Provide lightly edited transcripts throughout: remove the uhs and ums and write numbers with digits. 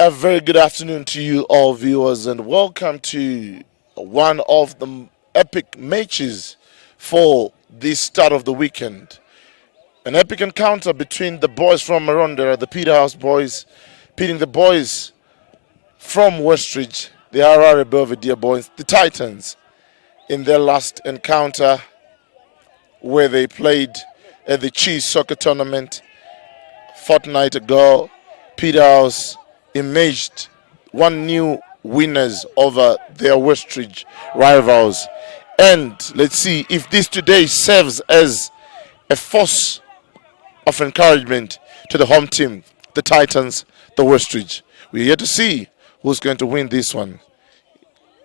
A very good afternoon to you all viewers and welcome to one of the epic matches for this start of the weekend. An epic encounter between the boys from Maronda, the Peterhouse boys, pitting the boys from Westridge, the Harare Belvedere boys, the Titans, in their last encounter where they played at the Cheese Soccer Tournament a fortnight ago. Peterhouse emerged one new winners over their Westridge rivals. And let's see if this today serves as a force of encouragement to the home team, the Titans, the Westridge. We're here to see who's going to win this one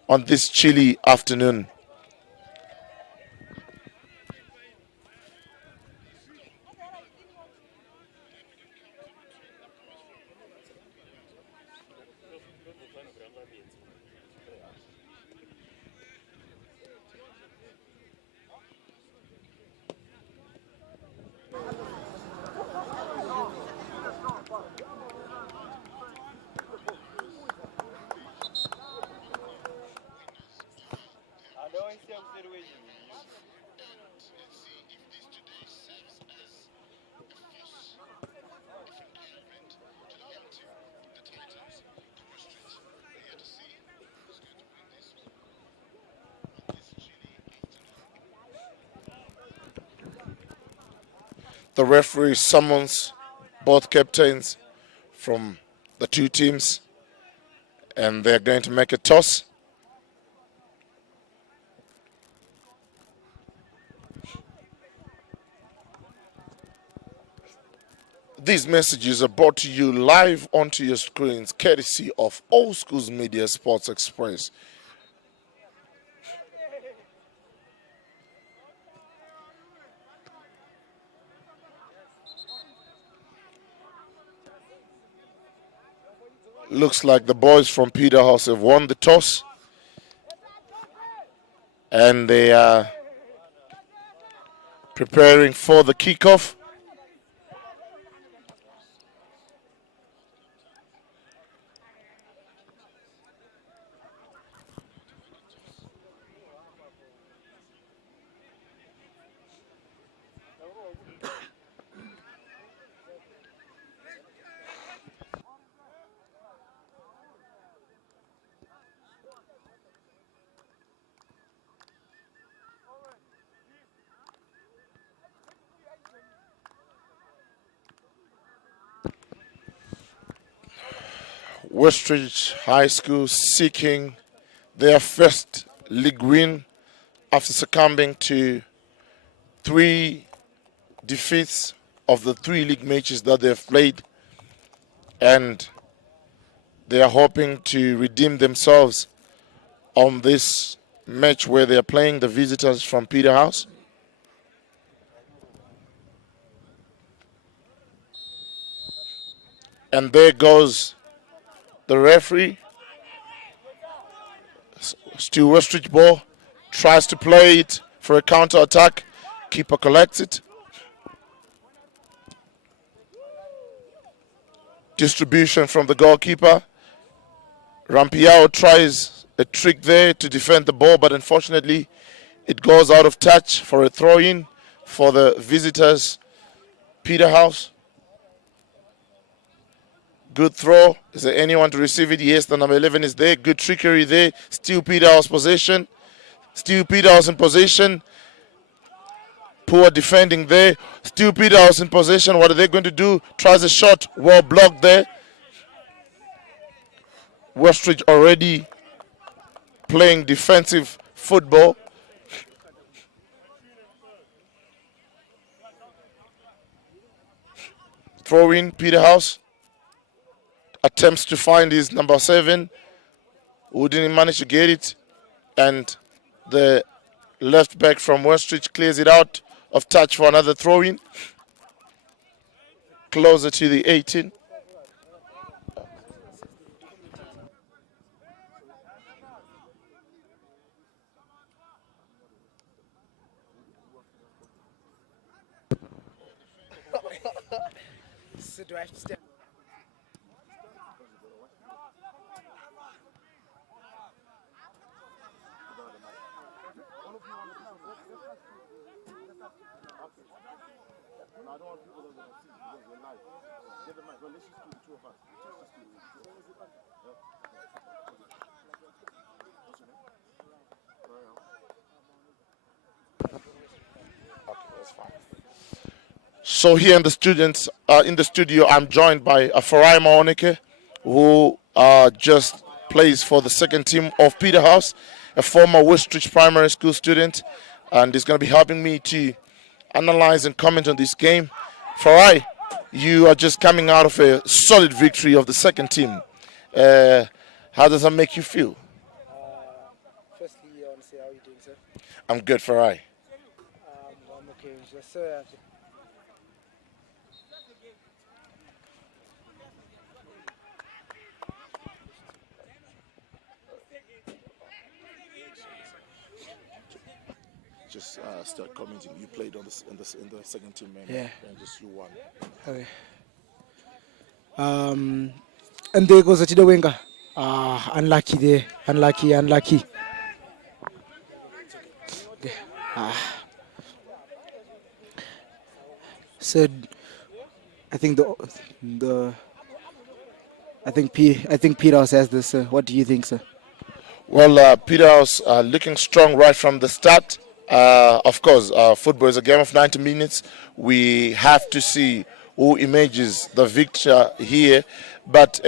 on this chilly afternoon. The referee summons both captains from the two teams and they're going to make a toss. These messages are brought to you live onto your screens, courtesy of All Schools Media Sports Express. Looks like the boys from Peterhouse have won the toss. And they are preparing for the kickoff. Westridge High School seeking their first league win after succumbing to 3 defeats of the 3 league matches that they've played, and they are hoping to redeem themselves on this match where they are playing the visitors from Peterhouse. And there goes the referee. Still Westridge ball, tries to play it for a counter attack. Keeper collects it. Distribution from the goalkeeper. Rampiao tries a trick there to defend the ball, but unfortunately it goes out of touch for a throw-in for the visitors, Peterhouse. Good throw. Is there anyone to receive it? Yes, the number 11 is there. Good trickery there. Still Peterhouse possession. Still Peterhouse in possession. Poor defending there. Still Peterhouse in possession. What are they going to do? Tries a shot. Well blocked there. Westridge already playing defensive football. Throw in Peterhouse. Attempts to find his number 7. Who didn't manage to get it. And the left back from Westridge clears it out of touch for another throw-in. Closer to the 18. So do I have to step? So here in the studio, I'm joined by Farai Maoneke, who just plays for the second team of Peterhouse, a former Westridge Primary School student, and is going to be helping me to analyze and comment on this game. Farai, you are just coming out of a solid victory of the second team. Uh, how does that make you feel? Firstly, I want to say how are you doing, sir? I'm good, Farai. I'm okay. Yes, sir. Just start commenting. You played on in the second team, man. Yeah. And just you won. Okay. And there goes Atida Wenger. Unlucky there. Unlucky. Okay. So I think the I think Peterhouse has this. Sir. What do you think, sir? Well, Peterhouse looking strong right from the start. Of course, football is a game of 90 minutes. We have to see who emerges the victor here. But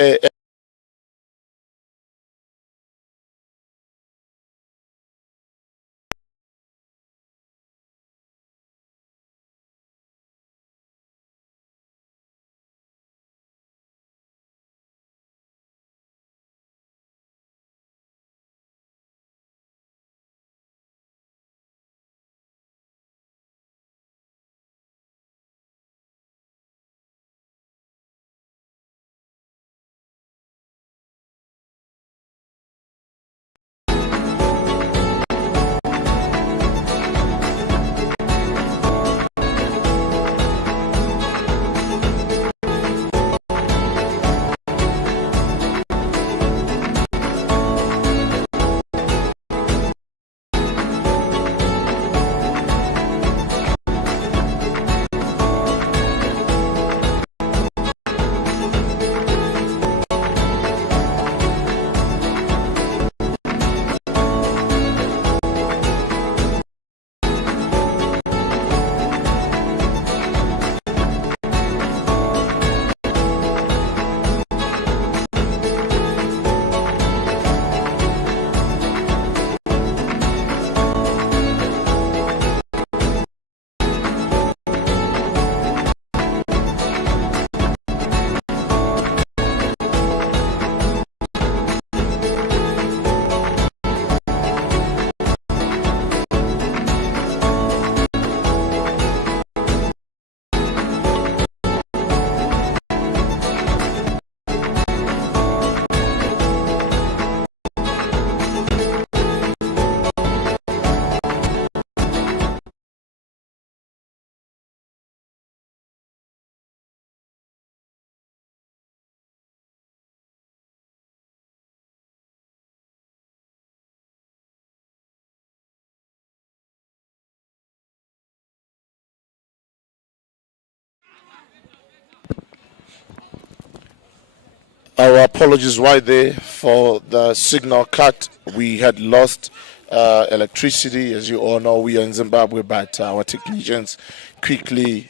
Our apologies right there for the signal cut. We had lost electricity. As you all know, we are in Zimbabwe, but our technicians quickly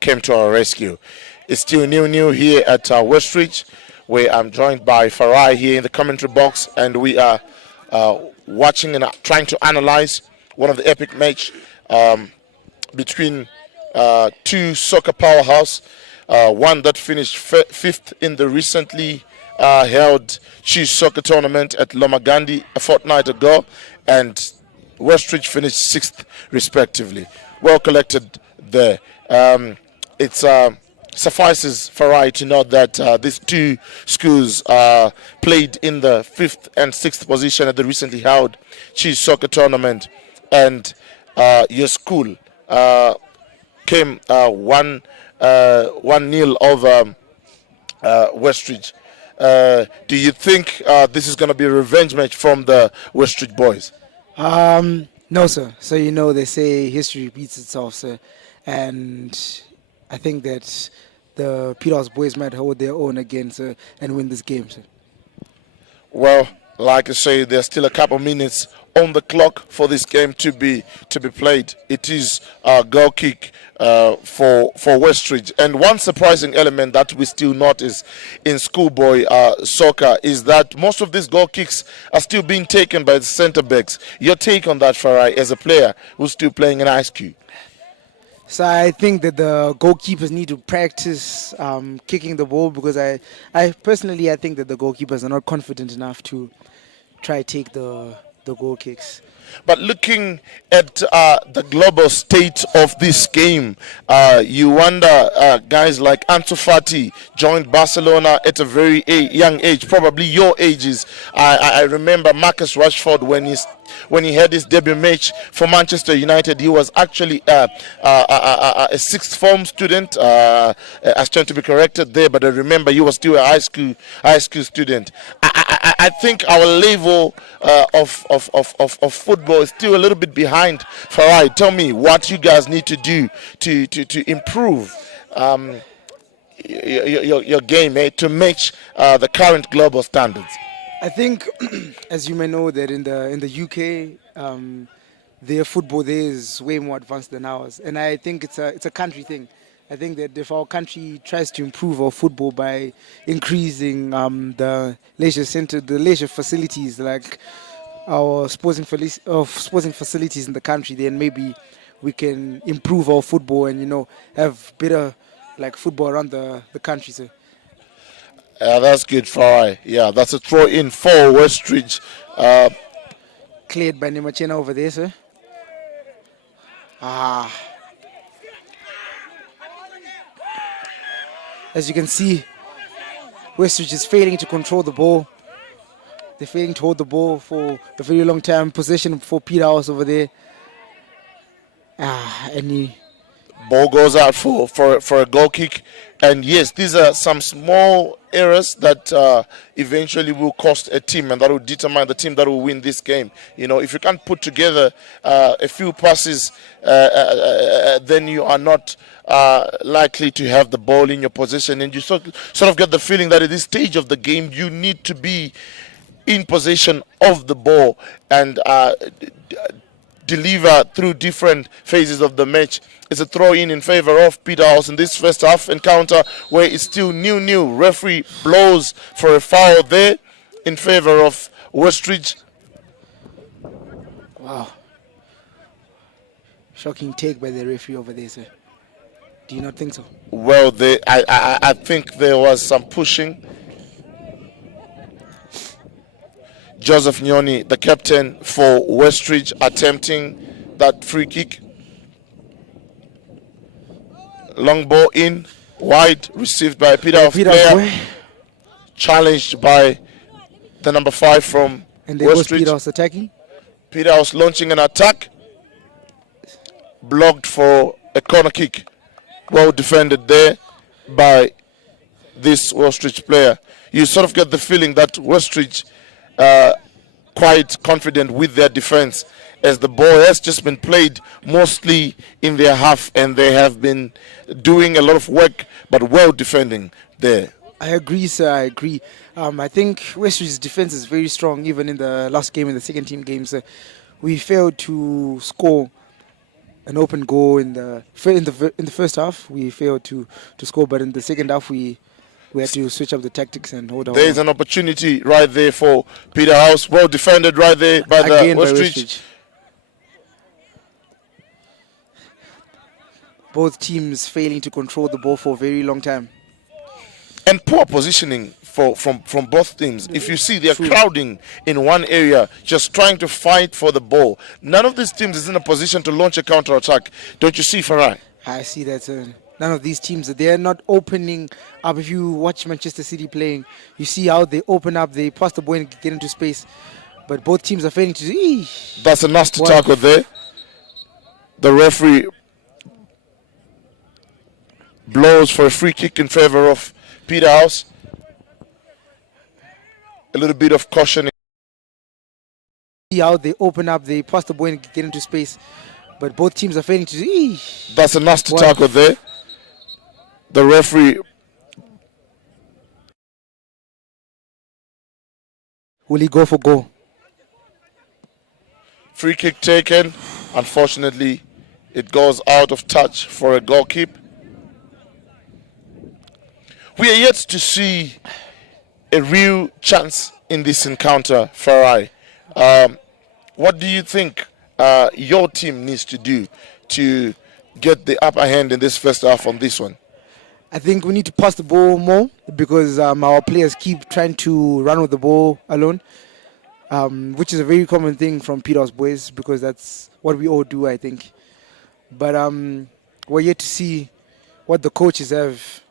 came to our rescue. It's still new here at Westridge, where I'm joined by Farai here in the commentary box, and we are watching and trying to analyze one of the epic match between two soccer powerhouse. One that finished fifth in the recently held Chiefs soccer tournament at Lomagandi a fortnight ago, and Westridge finished sixth respectively. Well collected there. It suffices for I to note that these two schools played in the fifth and sixth position at the recently held Chiefs soccer tournament, and your school came 1-0 over Westridge. Do you think this is going to be a revenge match from the Westridge boys? No, sir. So you know they say history repeats itself, sir, and I think that the Peterhouse boys might hold their own again, sir, and win this game, sir. Well, like I say, there's still a couple minutes on the clock for this game to be played. It is a goal kick for Westridge. And one surprising element that we still notice in schoolboy soccer is that most of these goal kicks are still being taken by the centre backs. Your take on that, Farai, as a player who's still playing in Ice Cube? So I think that the goalkeepers need to practice kicking the ball, because I personally think that the goalkeepers are not confident enough to try take the goal kicks. But looking at the global state of this game, you wonder, guys like Ansu Fati joined Barcelona at a very young age, probably your ages. I remember Marcus Rashford when he had his debut match for Manchester United. He was actually a sixth form student. I stand to be corrected there, but I remember he was still a high school student. I think our level of football is still a little bit behind. Farai, tell me what you guys need to do to improve your game, to match the current global standards. I think, as you may know, that in the UK, their football there is way more advanced than ours, and I think it's a country thing. I think that if our country tries to improve our football by increasing the leisure facilities, like our sporting facilities in the country, then maybe we can improve our football and have better football around the country. So. That's good, Farai. Yeah, that's a throw in for Westridge. Cleared by Nemachena over there, sir. As you can see, Westridge is failing to control the ball. They're failing to hold the ball for a very long time. Possession for Peterhouse over there. Ball goes out for a goal kick. And yes, these are some small errors that eventually will cost a team, and that will determine the team that will win this game. If you can't put together a few passes, then you are not likely to have the ball in your possession. And you sort of get the feeling that at this stage of the game, you need to be in possession of the ball and deliver through different phases of the match. It's a throw-in in favor of Peterhouse in this first half encounter, where it's still new. Referee blows for a foul there in favor of Westridge. Wow. Shocking take by the referee over there, sir. Do you not think so? Well, I think there was some pushing. Joseph Nyoni, the captain for Westridge, attempting that free kick. Long ball in, wide, received by Peterhouse player. Challenged by the number 5 from and there goes Westridge. Peterhouse attacking. Peterhouse launching an attack. Blocked for a corner kick. Well defended there by this Westridge player. You sort of get the feeling that Westridge quite confident with their defense, as the ball has just been played mostly in their half, and they have been doing a lot of work but well defending there. I agree, sir. I agree. I think Westridge's defense is very strong. Even in the last game, in the second team games, we failed to score an open goal in the first half. We failed to score, but in the second half, we had to switch up the tactics and hold There is on. an opportunity right there for Peterhouse. Well defended right there by the Again by Westridge. Westridge. Both teams failing to control the ball for a very long time. And poor positioning from both teams. If you see, they're True. crowding in one area, just trying to fight for the ball. None of these teams is in a position to launch a counter-attack. Don't you see, Farai? I see that none of these teams, they're not opening up. If you watch Manchester City playing, you see how they open up, they pass the ball and get into space. But both teams are failing to do. That's a nasty What? tackle there. The referee blows for a free kick in favor of Peterhouse. A little bit of caution. See how they open up, they pass the ball and get into space. But both teams are failing to do. That's a nasty What? tackle there. The referee. Will he go for goal? Free kick taken. Unfortunately, it goes out of touch for a goalkeeper. We are yet to see a real chance in this encounter, Farai. What do you think your team needs to do to get the upper hand in this first half on this one? I think we need to pass the ball more because our players keep trying to run with the ball alone, which is a very common thing from Peterhouse boys because that's what we all do, I think. But we're yet to see what the coaches have.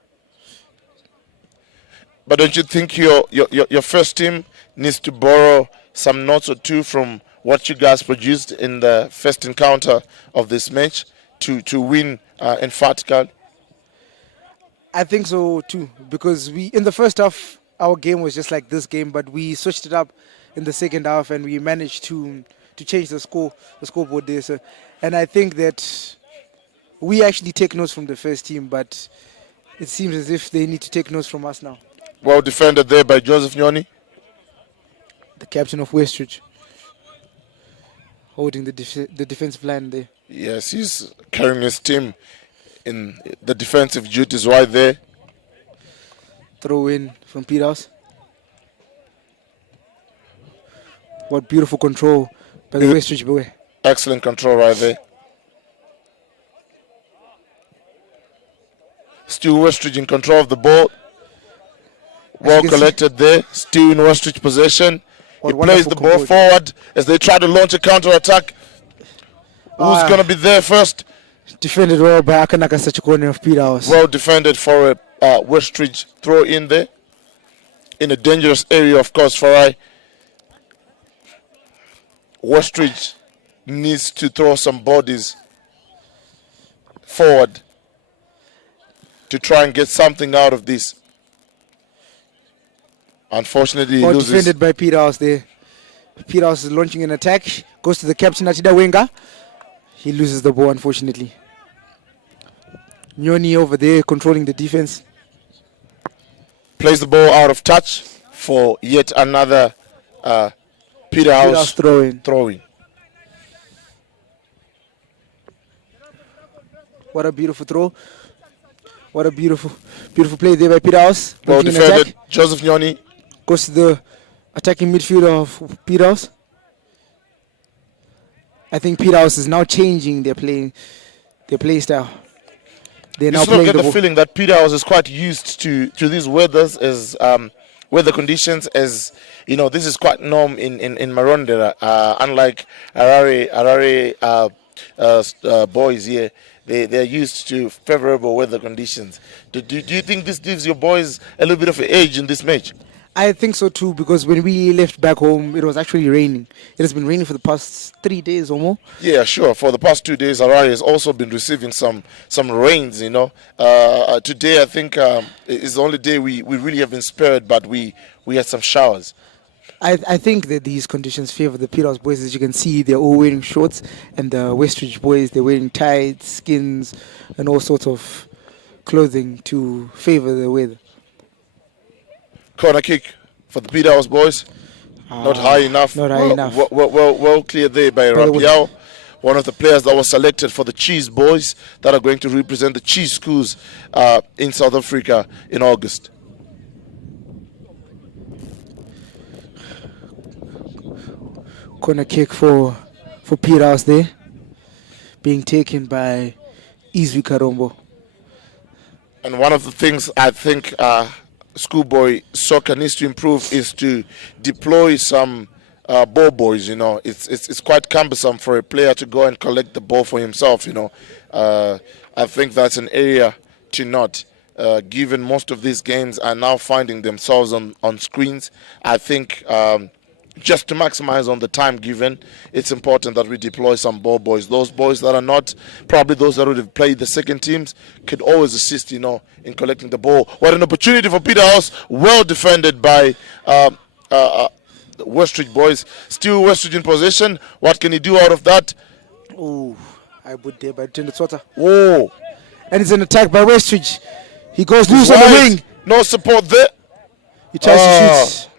But don't you think your first team needs to borrow some notes or two from what you guys produced in the first encounter of this match to win emphatically? I think so too, because we in the first half our game was just like this game, but we switched it up in the second half and we managed to change the scoreboard there. So, and I think that we actually take notes from the first team, but it seems as if they need to take notes from us now. Well defended there by Joseph Nyoni. The captain of Westridge holding the defensive line there. Yes, he's carrying his team in the defensive duties right there. Throw in from Peterhouse. What beautiful control by the Westridge boy. Excellent control right there. Still Westridge in control of the ball. Well collected there. Still in Westridge possession. He plays the ball forward as they try to launch a counter-attack. Who's going to be there first? Defended well by Akanaka Sachikone of Peterhouse. Well defended for a Westridge throw in there. In a dangerous area, of course, Farai. Westridge needs to throw some bodies forward to try and get something out of this. Unfortunately, he loses. Defended by Peterhouse there. Peterhouse is launching an attack. Goes to the captain, Atida Wenga. He loses the ball, unfortunately. Nyoni over there controlling the defense. Plays the ball out of touch for yet another Peterhouse throwing. What a beautiful throw. What a beautiful play there by Peterhouse. Well defended. Joseph Nyoni goes to the attacking midfielder of Peterhouse. I think Peterhouse is now changing their play style. They're now playing get the feeling that Peterhouse is quite used to these weather conditions, as you know, this is quite norm in Marondera, unlike Harare boys here. They're used to favorable weather conditions. Do you think this gives your boys a little bit of an edge in this match? I think so too, because when we left back home, it was actually raining. It has been raining for the past 3 days or more. Yeah, sure. For the past 2 days, Harare has also been receiving some rains, you know. Today, I think, is the only day we really have been spared, but we had some showers. I think that these conditions favor the Peterhouse boys. As you can see, they're all wearing shorts, and the Westridge boys, they're wearing tights, skins, and all sorts of clothing to favor the weather. Corner kick for the Peterhouse boys. Not high enough. Not high enough. Well cleared there by Rapiao, one of the players that was selected for the Cheese boys that are going to represent the Cheese schools in South Africa in August. Corner kick for Peterhouse there, being taken by Izwi Karombo. And one of the things I think schoolboy soccer needs to improve is to deploy some ball boys. You know, it's quite cumbersome for a player to go and collect the ball for himself. You know, I think that's an area to note. Given most of these games are now finding themselves on screens, I think just to maximize on the time given, it's important that we deploy some ball boys. Those boys that are not, probably those that would have played the second teams, could always assist, you know, in collecting the ball. What an opportunity for Peterhouse. Well defended by Westridge boys. Still Westridge in possession. What can he do out of that? Oh, I would there by Tendetsota. Whoa. And it's an attack by Westridge. He goes loose on the wing. No support there. He tries to shoot.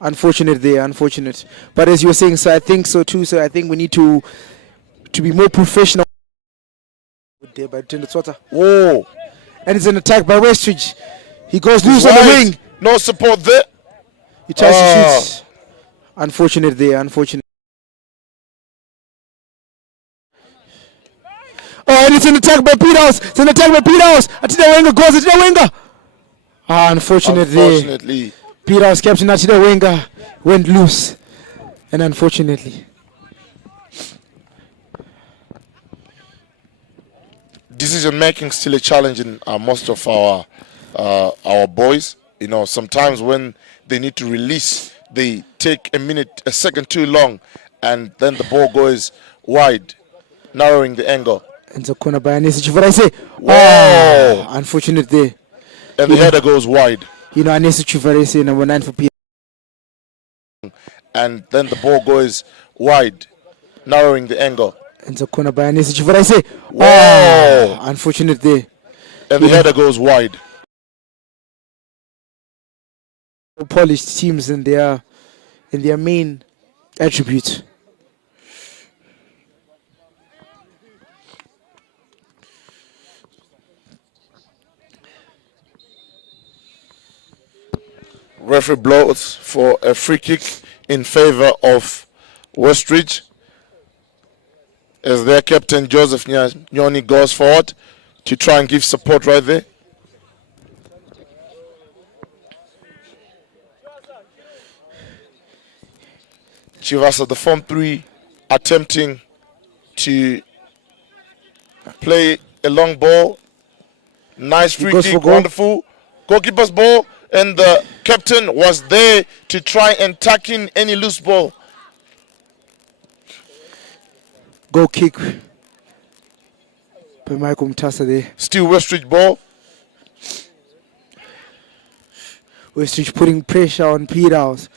Unfortunate there, unfortunate. But as you were saying, so I think so too. So I think we need to be more professional. There by Tendetsota. Whoa. And it's an attack by Westridge. He goes loose on the wing. No support there. He tries to shoot. Unfortunate there, unfortunate. Oh, and it's an attack by Peterhouse. It's an attack by Peterhouse. Atida Wenger goes. Atida Wenger. Unfortunately. Peterhouse captain Atida Wenger went loose. And unfortunately. Decision making still a challenge in most of our boys. You know, sometimes when they need to release, they take a second too long, and then the ball goes wide, narrowing the angle. And the corner by Anesi Chivarese. Whoa! Unfortunate there. And the header goes wide. You know, Anesi Chivarese, number 9 for Peter. And then the ball goes wide, narrowing the angle. And the corner by Anesi Chivarese. Whoa! Unfortunate there. And the header goes wide. Polished teams in their main attribute. Referee blows for a free kick in favor of Westridge as their captain Joseph Nyoni goes forward to try and give support right there. Chivasa, the Form 3, attempting to play a long ball. Nice free kick, wonderful. Goalkeeper's ball, and the captain was there to try and tuck in any loose ball. Goal kick by Michael Mtasa there. Still Westridge ball. Westridge putting pressure on Peterhouse.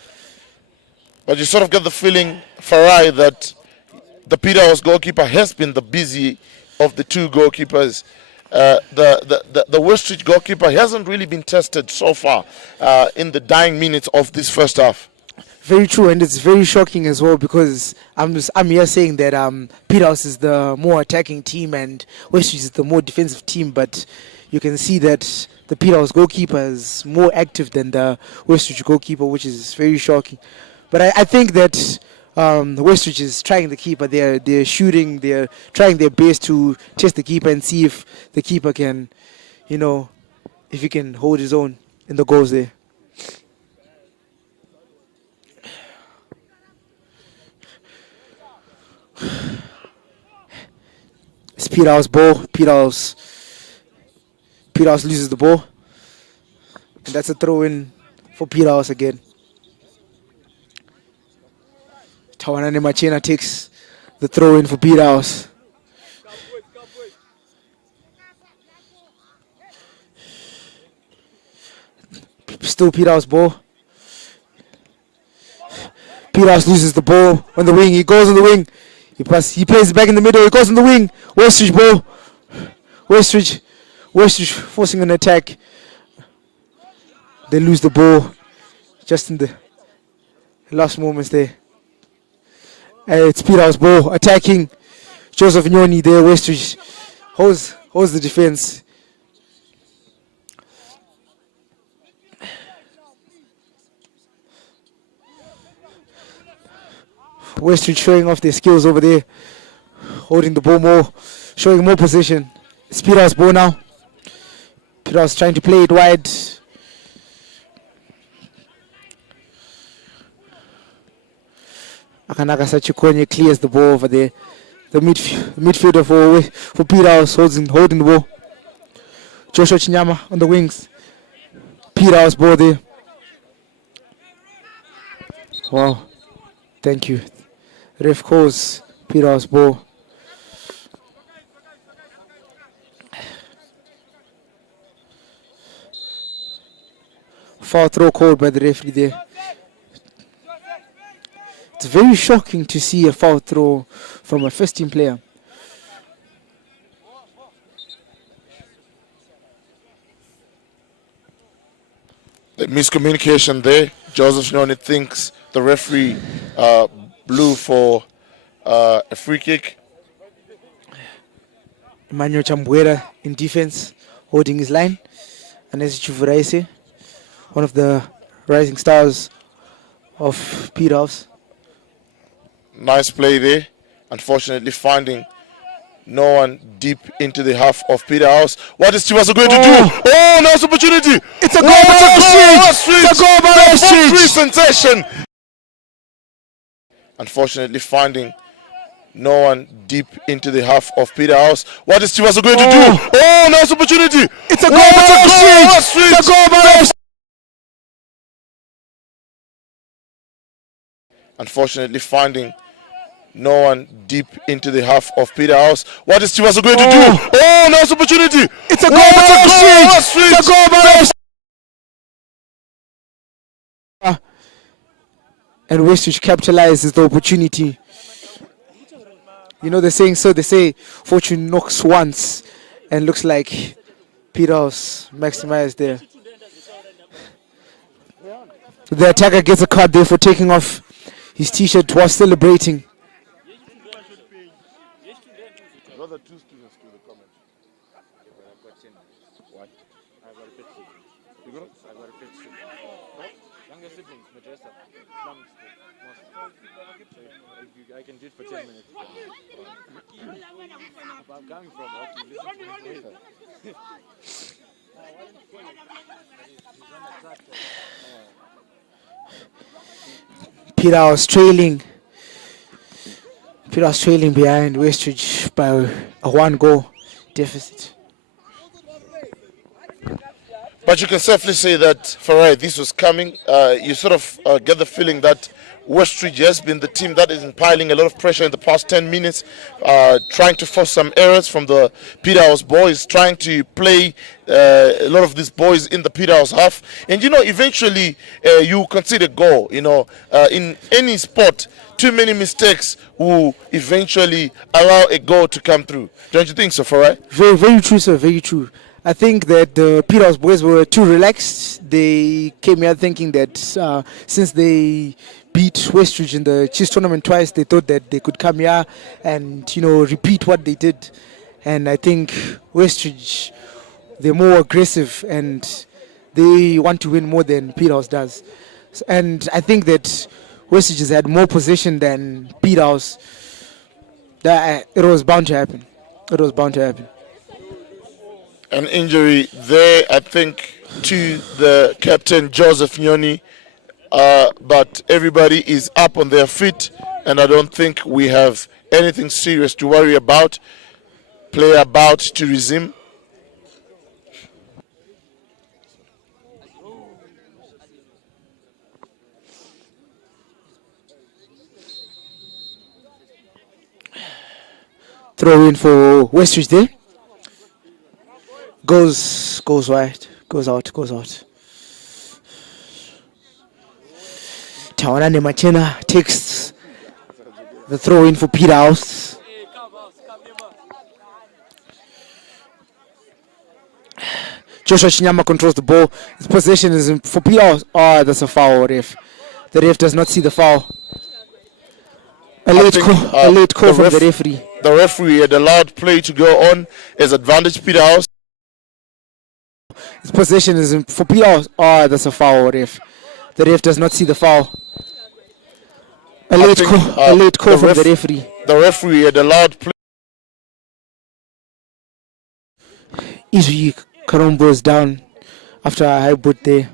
But you sort of get the feeling, Farai, that the Peterhouse goalkeeper has been the busy of the two goalkeepers. The Westridge goalkeeper hasn't really been tested so far in the dying minutes of this first half. Very true, and it's very shocking as well because I'm here saying that Peterhouse is the more attacking team and Westridge is the more defensive team, but you can see that the Peterhouse goalkeeper is more active than the Westridge goalkeeper, which is very shocking. But I think that Westridge is trying the keeper. They're shooting. They're trying their best to test the keeper and see if the keeper can, you know, if he can hold his own in the goals there. It's Peterhouse ball. Peterhouse loses the ball, and that's a throw in for Peterhouse again. Tawanane Machena takes the throw in for Peterhouse. Still Peterhouse ball. Peterhouse loses the ball on the wing. He goes on the wing. He plays it back in the middle. He goes on the wing. Westridge ball. Westridge forcing an attack. They lose the ball. just in the last moments there. It's Peterhouse ball attacking. Joseph Nyoni there. Westridge holds the defense. Westridge showing off their skills over there, holding the ball more, showing more position. It's Peterhouse ball now. Peterhouse trying to play it wide. Akanaka Sachikonye clears the ball over there. The midfielder for Peterhouse holding the ball. Joshua Chinyama on the wings. Peterhouse ball there. Wow. Thank you. Ref calls Peterhouse ball. Foul throw called by the referee there. It's very shocking to see a foul throw from a first team player. The miscommunication there. Joseph Nyoni thinks the referee blew for a free kick. Emmanuel Chambuera in defense, holding his line. Anesi Chuvuraise, one of the rising stars of Peterhouse. Nice play there. Unfortunately, finding no one deep into the half of Peterhouse. What is Chivaso going to do? Oh, nice opportunity. It's a goal by Westridge. It's a goal by Westridge. Sensation. Unfortunately, finding no one deep into the half of Peterhouse. What is Chivaso going to do? Oh, nice opportunity. It's a goal by Westridge. It's a goal by Westridge. Unfortunately, finding no one deep into the half of Peterhouse. What is Chivaso going to do? Oh, nice opportunity. It's a goal by Westridge. It's a goal by Westridge. And Westridge capitalizes the opportunity. You know the saying, so they say fortune knocks once, and looks like Peterhouse maximized there. The attacker gets a card there for taking off his t-shirt while celebrating. I can do it for 10 minutes. I'm coming from Peterhouse trailing behind Westridge by a 1-goal deficit. But you can safely say that, Farai, this was coming. You sort of get the feeling that Westridge has been the team that is piling a lot of pressure in the past 10 minutes, trying to force some errors from the Peterhouse boys, trying to play a lot of these boys in the Peterhouse half. And, you know, eventually you concede a goal. You know, in any sport, too many mistakes will eventually allow a goal to come through. Don't you think so, Farai? Very, very true, sir. Very true. I think that the Peterhouse boys were too relaxed. They came here thinking that since they beat Westridge in the Chiefs tournament twice, they thought that they could come here and, you know, repeat what they did. And I think Westridge, they're more aggressive and they want to win more than Peterhouse does. And I think that Westridge has had more possession than Peterhouse. It was bound to happen. It was bound to happen. An injury there, I think, to the captain, Joseph Nyoni. But everybody is up on their feet, and I don't think we have anything serious to worry about. Play about to resume. Throw in for Westridge there. Goes wide, goes out. Tawanane Machena takes the throw in for Peterhouse. Joshua Chinyama controls the ball. His possession is for Peterhouse. Oh, that's a foul, ref. The ref does not see the foul. A late call from the referee. The referee had allowed play to go on as advantage Peterhouse. His possession is for Peterhouse. Oh, that's a foul, ref. The ref does not see the foul. A late call from the referee. The referee had allowed play. Izwi Karombo is down after a high boot there.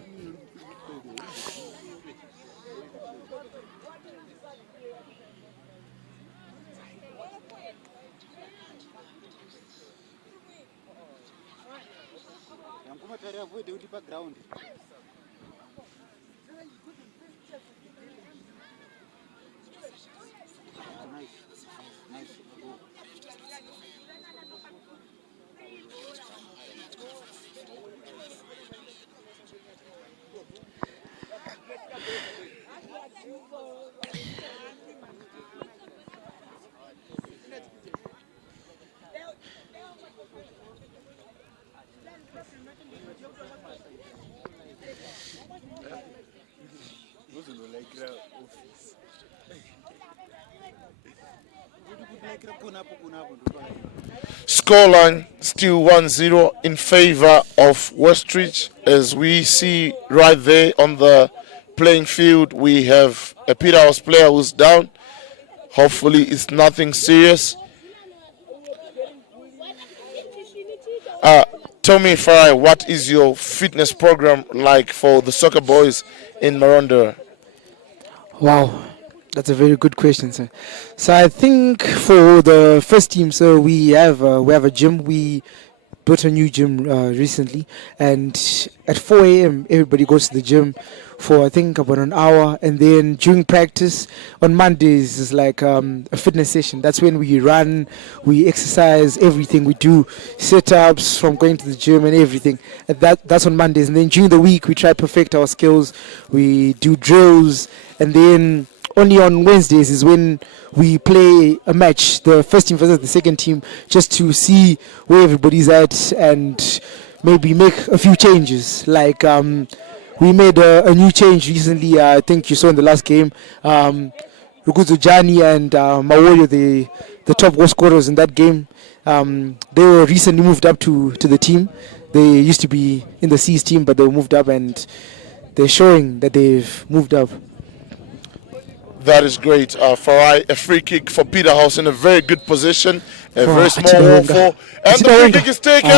Scoreline still 1-0 in favor of Westridge. As we see right there on the playing field, we have a Peterhouse player who's down. Hopefully it's nothing serious. Tell me, Farai, what is your fitness program like for the soccer boys in Marondera? Wow, that's a very good question, sir. So I think for the first team, so we have a gym. We built a new gym recently, and at 4 a.m. everybody goes to the gym for I think about an hour, and then during practice on Mondays is like a fitness session. That's when we run, we exercise, everything we do, sit-ups from going to the gym and everything. And that's on Mondays, and then during the week we try to perfect our skills. We do drills, and then only on Wednesdays is when we play a match, the first team versus the second team, just to see where everybody's at and maybe make a few changes. Like we made a new change recently. I think you saw in the last game. Rukuzu Jani and Mawoyo, the top goal scorers in that game, they were recently moved up to the team. They used to be in the C's team, but they were moved up, and they're showing that they've moved up. That is great. Farai, a free kick for Peterhouse in a very good position. A very small wall for. And the free kick is taken.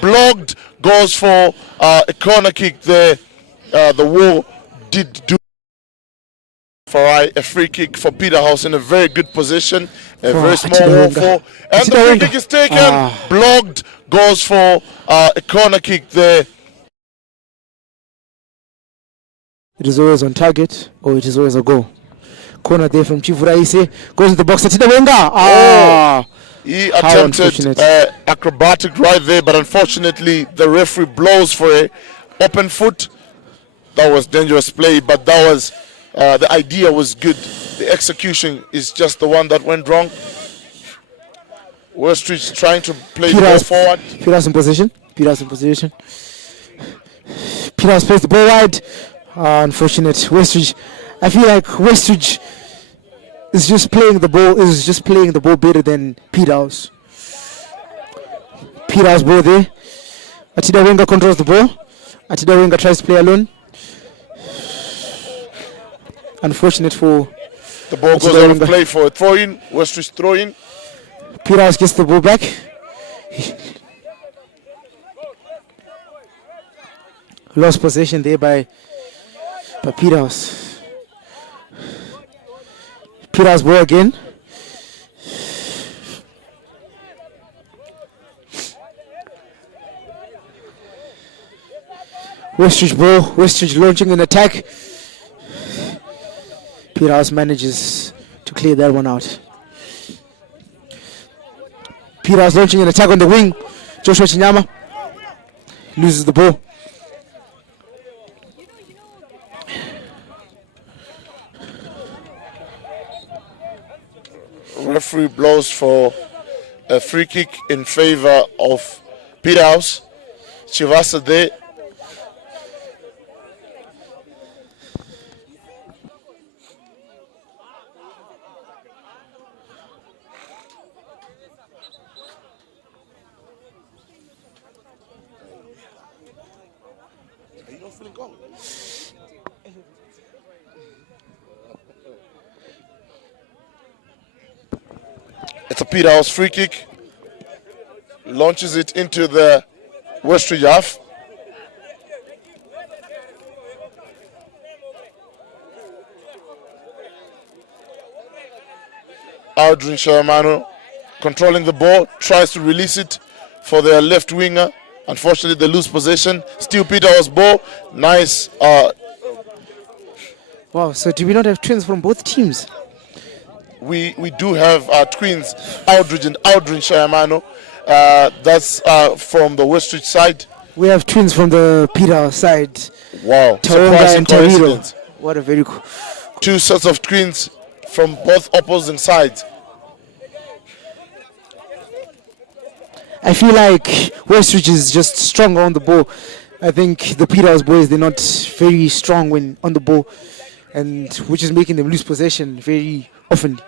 Blocked. Goes for a corner kick there. The wall did do. Farai, a free kick for Peterhouse in a very good position. A very small wall for. And the free kick is taken. Blocked. Goes for a corner kick there. It is always on target, or it is always a goal. Corner there from Chief Raise, goes to the box. He attempted acrobatic right there, but unfortunately the referee blows for a open foot. That was dangerous play, but that was the idea was good. The execution is just the one that went wrong. Westridge trying to play the ball forward. Peterhouse in position. Peterhouse plays the ball wide. Unfortunate. Westridge. I feel like Westridge is just playing the ball better than Peterhouse. Peterhouse ball there. Atida Wenger controls the ball. Atida Wenger tries to play alone. Unfortunate for the ball goes out of play for a throw in. Westridge throw in. Peterhouse gets the ball back. Lost possession there by Peterhouse. Peterhouse ball again. Westridge ball. Westridge launching an attack. Peterhouse manages to clear that one out. Peterhouse launching an attack on the wing. Joshua Chinyama loses the ball. Referee blows for a free kick in favor of Peterhouse. Chivasa there. It's a Peterhouse free kick. Launches it into the Westridge half. Aldrin Shamano controlling the ball, tries to release it for their left winger. Unfortunately, they lose possession. Still Peterhouse ball. Nice. Wow, so do we not have twins from both teams? We do have twins, Aldridge and Aldrin Shamano. That's from the Westridge side. We have twins from the Peterhouse side. Wow, Taonga surprising and Tariro. coincidence. What a very cool. Two sets of twins from both opposing sides. I feel like Westridge is just stronger on the ball. I think the Peterhouse boys, they're not very strong when on the ball, and which is making them lose possession very often.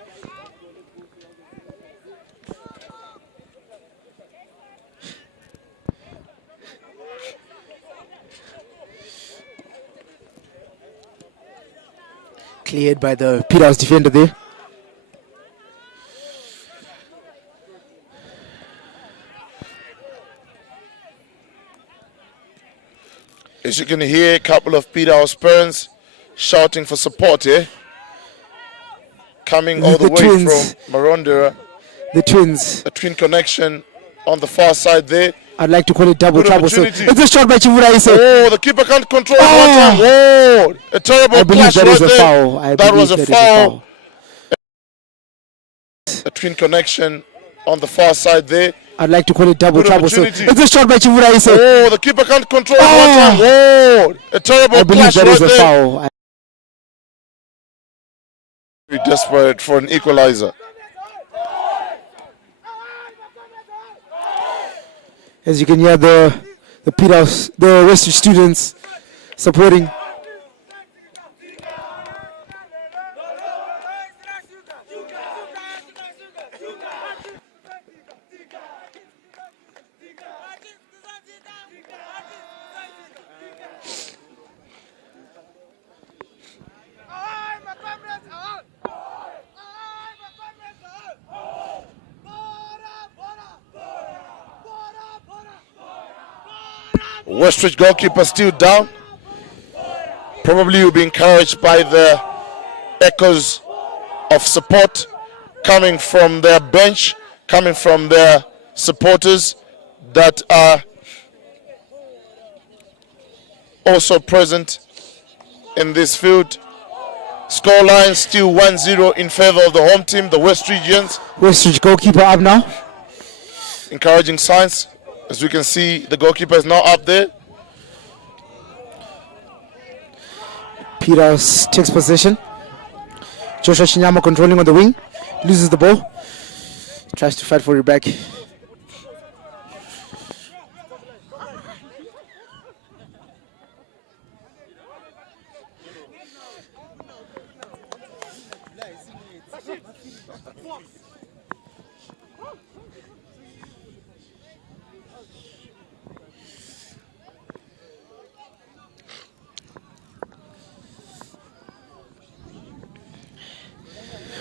Cleared by the Peterhouse defender there. As you can hear, a couple of Peterhouse parents shouting for support here. Coming all the way twins. from Marondera. The twins. A twin connection on the far side there. I'd like to call it double Good trouble. So opportunity. it's a shot by Chivuraise. Oh, the keeper can't control it one time. Oh, a terrible I believe clash that right is a there. foul. That was a foul. A twin connection on the far side there. I'd like to call it double Good trouble. So opportunity. it's a shot by Chivuraise. Oh, the keeper can't control it one time. Oh, a terrible I believe clash that right is a there. foul. Very desperate for an equalizer. As you can hear, the Peterhouse, the Westridge students supporting. Westridge goalkeeper still down. Probably will be encouraged by the echoes of support coming from their bench, coming from their supporters that are also present in this field. Scoreline still 1-0 in favor of the home team, the Westridgians. Westridge goalkeeper up now. Encouraging signs. As we can see, the goalkeeper is now up there. Peterhouse takes possession. Joshua Chinyama controlling on the wing. Loses the ball. Tries to fight for it back.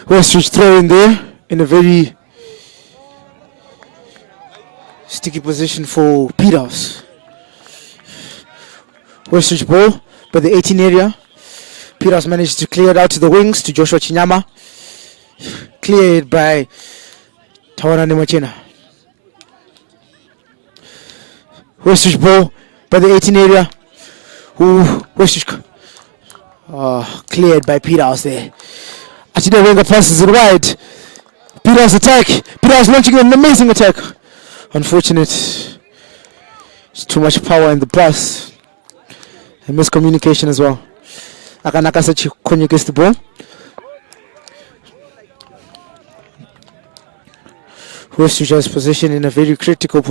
Westridge throw in there in a very sticky position for Peterhouse. Westridge ball by the 18 area. Peterhouse managed to clear it out to the wings to Joshua Chinyama. Cleared by Tawana Nemachena. Westridge ball by the 18 area. Westridge cleared by Peterhouse there. Achida Wenger passes it wide. Peterhouse attack. Peterhouse launching an amazing attack. Unfortunate. It's too much power in the pass. And miscommunication as well. Akanaka Sachi gets the ball. Westridge has position in a very critical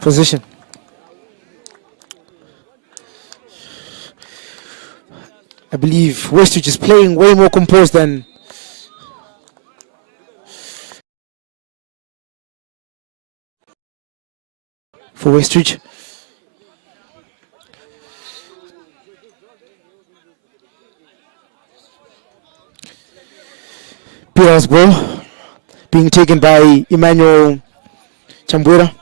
position. believe Westridge is playing way more composed than for Westridge. Peterhouse ball being taken by Emmanuel Chambwera.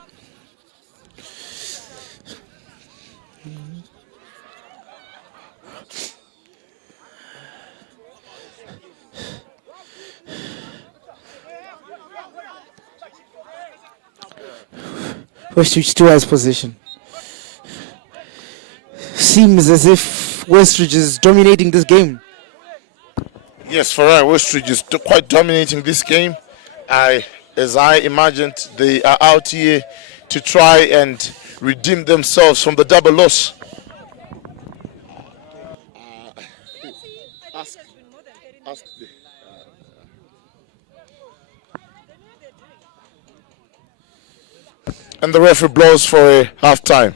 Westridge still has possession. Seems as if Westridge is dominating this game. Yes, Farah, Westridge is quite dominating this game. As I imagined, they are out here to try and redeem themselves from the double loss. And the referee blows for a half time.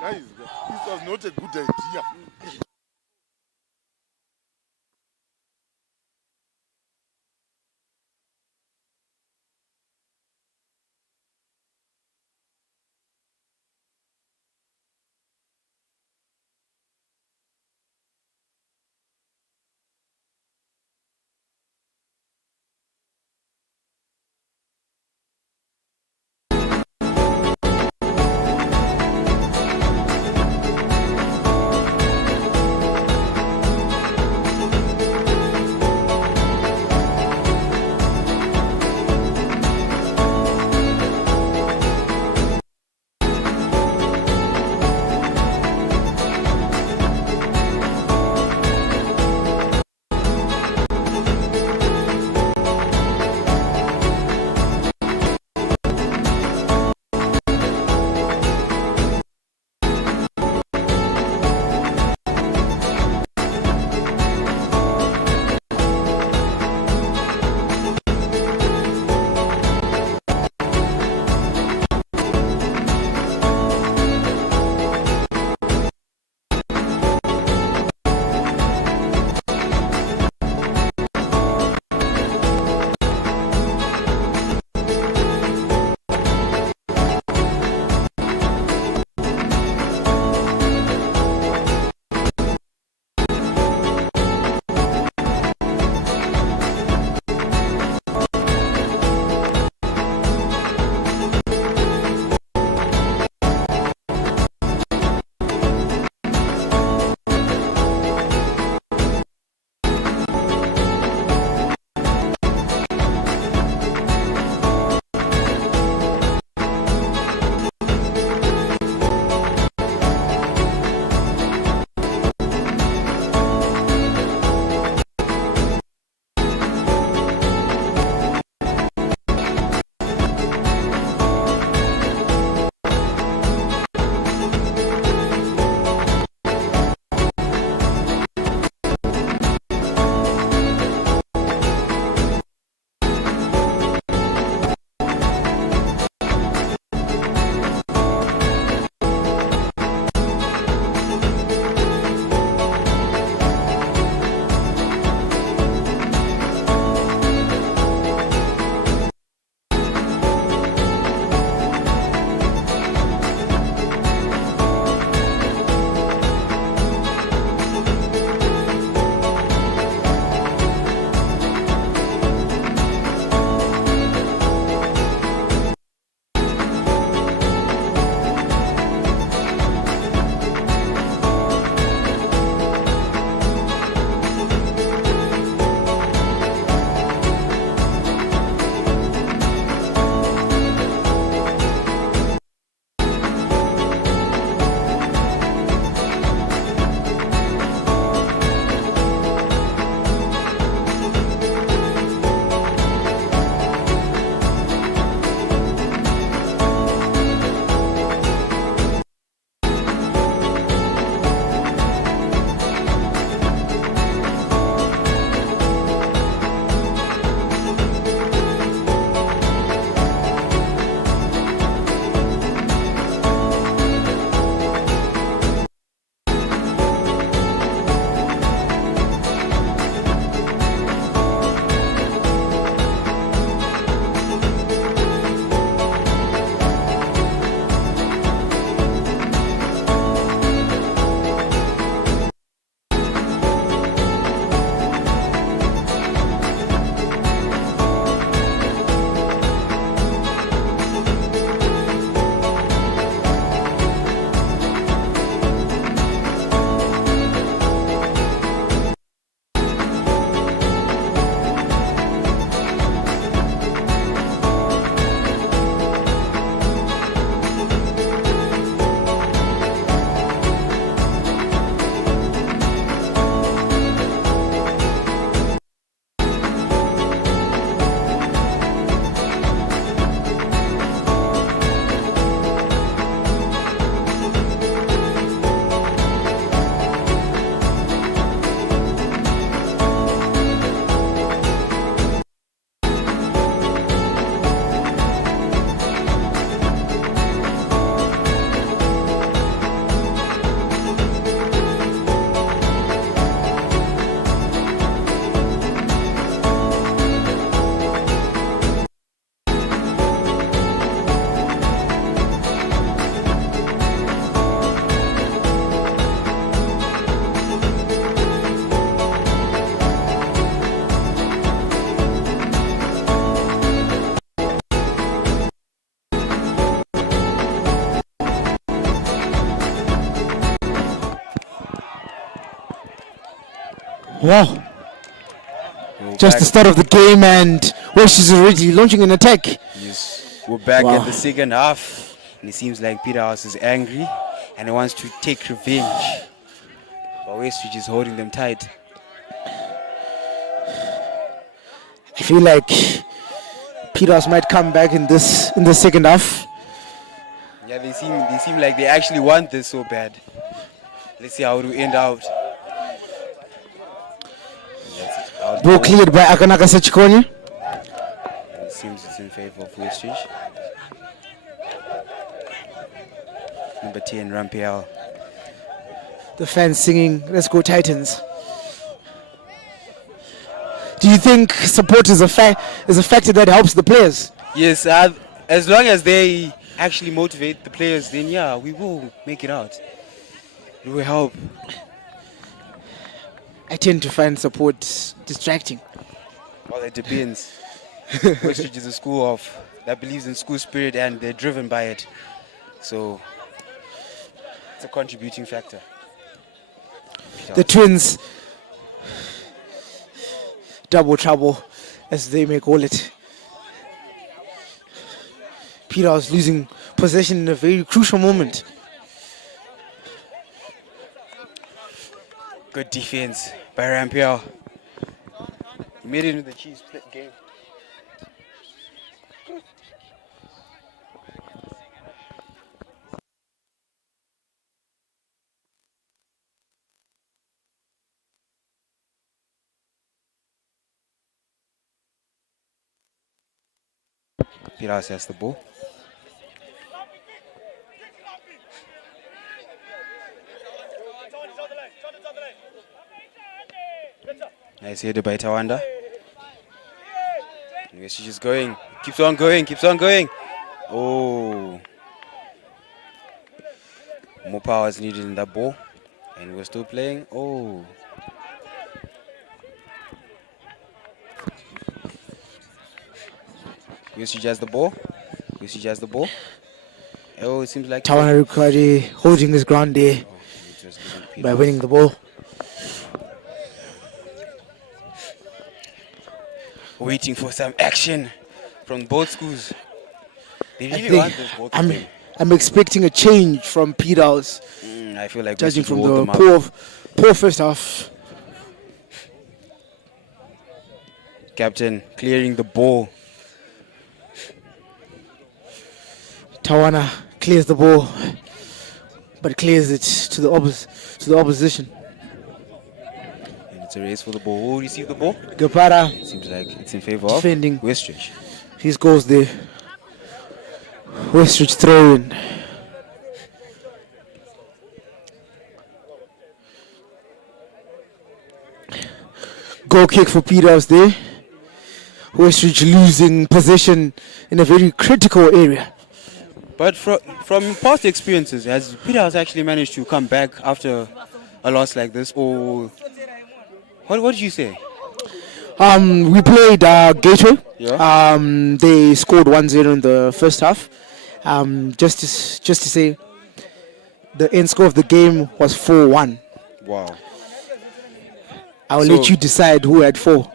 Guys, this was not a good idea. Wow. We're Just back. the start of the game, and Westridge is already launching an attack. Yes. We're back Wow. at the second half, and it seems like Peterhouse is angry and he wants to take revenge. But Westridge is holding them tight. I feel like Peterhouse might come back in the second half. Yeah, they seem like they actually want this so bad. Let's see how it will end out. Ball cleared by Akanaka Sechikonya. It seems it's in favor of Westridge. Number 10, Rampiel. The fans singing, "Let's go Titans." Do you think support is a factor that helps the players? Yes, as long as they actually motivate the players, then yeah, we will make it out. It will help. I tend to find support distracting. Well, it depends. Westridge is a school that believes in school spirit and they're driven by it. So it's a contributing factor. The Twins, double trouble, as they may call it. Peterhouse losing possession in a very crucial moment. Good defense by Rampiel. He made it into the Chiefs game. Peterhouse has the ball. Nice header by Tawanda. Westridge is going. Keeps on going. Oh. More power is needed in that ball. And we're still playing. Oh. Westridge has the ball. Oh, it seems like Tawana Rukari holding his ground there by winning the ball. Waiting for some action from both schools. They really want this ball to play. I'm expecting a change from Peterhouse, I feel like judging Westridge from will hold the them up. poor first half. Captain clearing the ball. Tawana clears the ball, but clears it to the opposition. And it's a race for the ball. Who will receive the ball? Gapara It seems like it's in favor defending. of Westridge. His goals there. Westridge throw in. Goal kick for Peterhouse there. Westridge losing possession in a very critical area. But from past experiences, has Peterhouse actually managed to come back after a loss like this? Or what did you say? We played Gateway. Yeah. They scored 1-0 in the first half. Just to say, the end score of the game was 4-1. Wow. I'll let you decide who had 4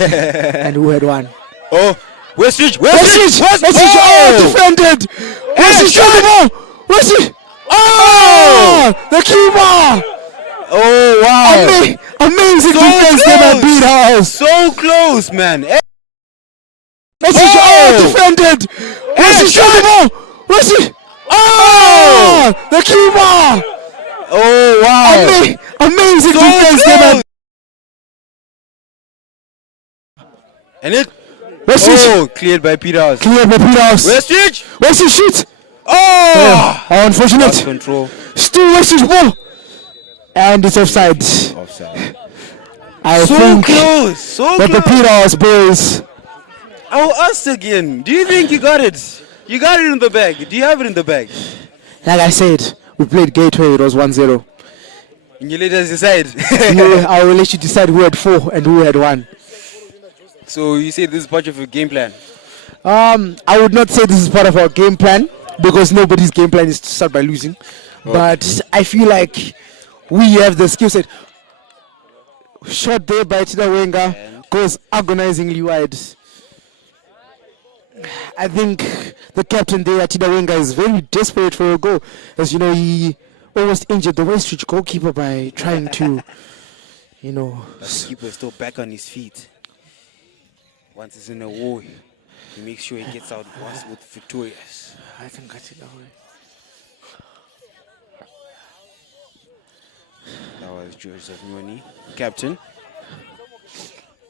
and who had 1. Oh, Westridge! Westridge! Oh, defended! Westridge got the ball! Westridge! Oh! The keeper! Oh, wow. Amazing So defense there by close. Peterhouse! So close, man. Westridge! Defended! Westridge got the ball! Westridge! Oh! The keeper! Oh, wow. Amazing So defense there by close. And it. Westridge! Oh, cleared by Peterhouse. Cleared by Peterhouse. Westridge! Westridge shoot! Oh! How unfortunate! Lost control. Still Westridge ball! And it's offside. Offside. I So think close. So that the close. Peterhouse boys. I'll ask again. Do you think you got it? You got it in the bag. Do you have it in the bag? Like I said, we played Gateway, it was 1-0. And you let us decide. I will let you decide who had 4 and who had 1. So you say this is part of your game plan? I would not say this is part of our game plan because nobody's game plan is to start by losing. But I feel like we have the skill set. Shot there by Tida Wenger. And- Goes agonizingly wide. I think the captain there, Tida Wenger, is very desperate for a goal. As you know, he almost injured the Westridge goalkeeper by trying to, But the keeper is still back on his feet. Once he's in a war, he makes sure he gets out once with victorious. I think Tida Wenger. That was Joseph Nyoni, captain.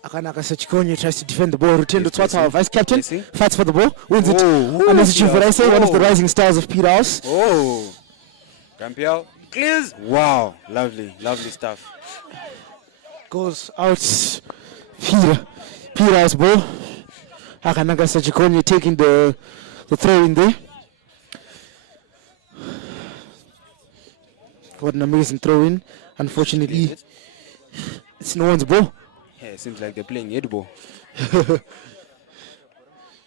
Akanaka Sachikonyi tries to defend the ball. Return to Yes, Twata, vice captain. Pressing. Fights for the ball. Wins it. Oh, And as what I say, one of the oh. rising stars of Peterhouse. Oh, Gampiel clears. Wow, lovely, lovely stuff. Goes out. Peterhouse ball. Akanaka Sachikonyi taking the throw in there. What an amazing throw in. Unfortunately, it's no one's ball. Yeah, it seems like they're playing head ball.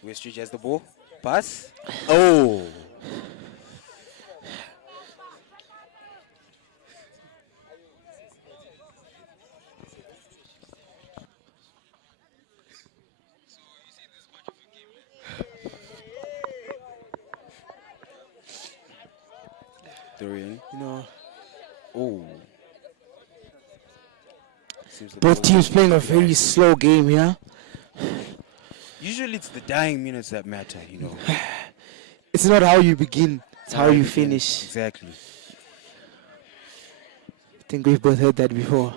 Westridge has the ball. Pass. Oh. Throw in. Oh. Seems the Both ball- teams playing a very slow game here. Usually it's the dying minutes that matter, It's not how you begin, it's how you finish. Exactly. I think we've both heard that before.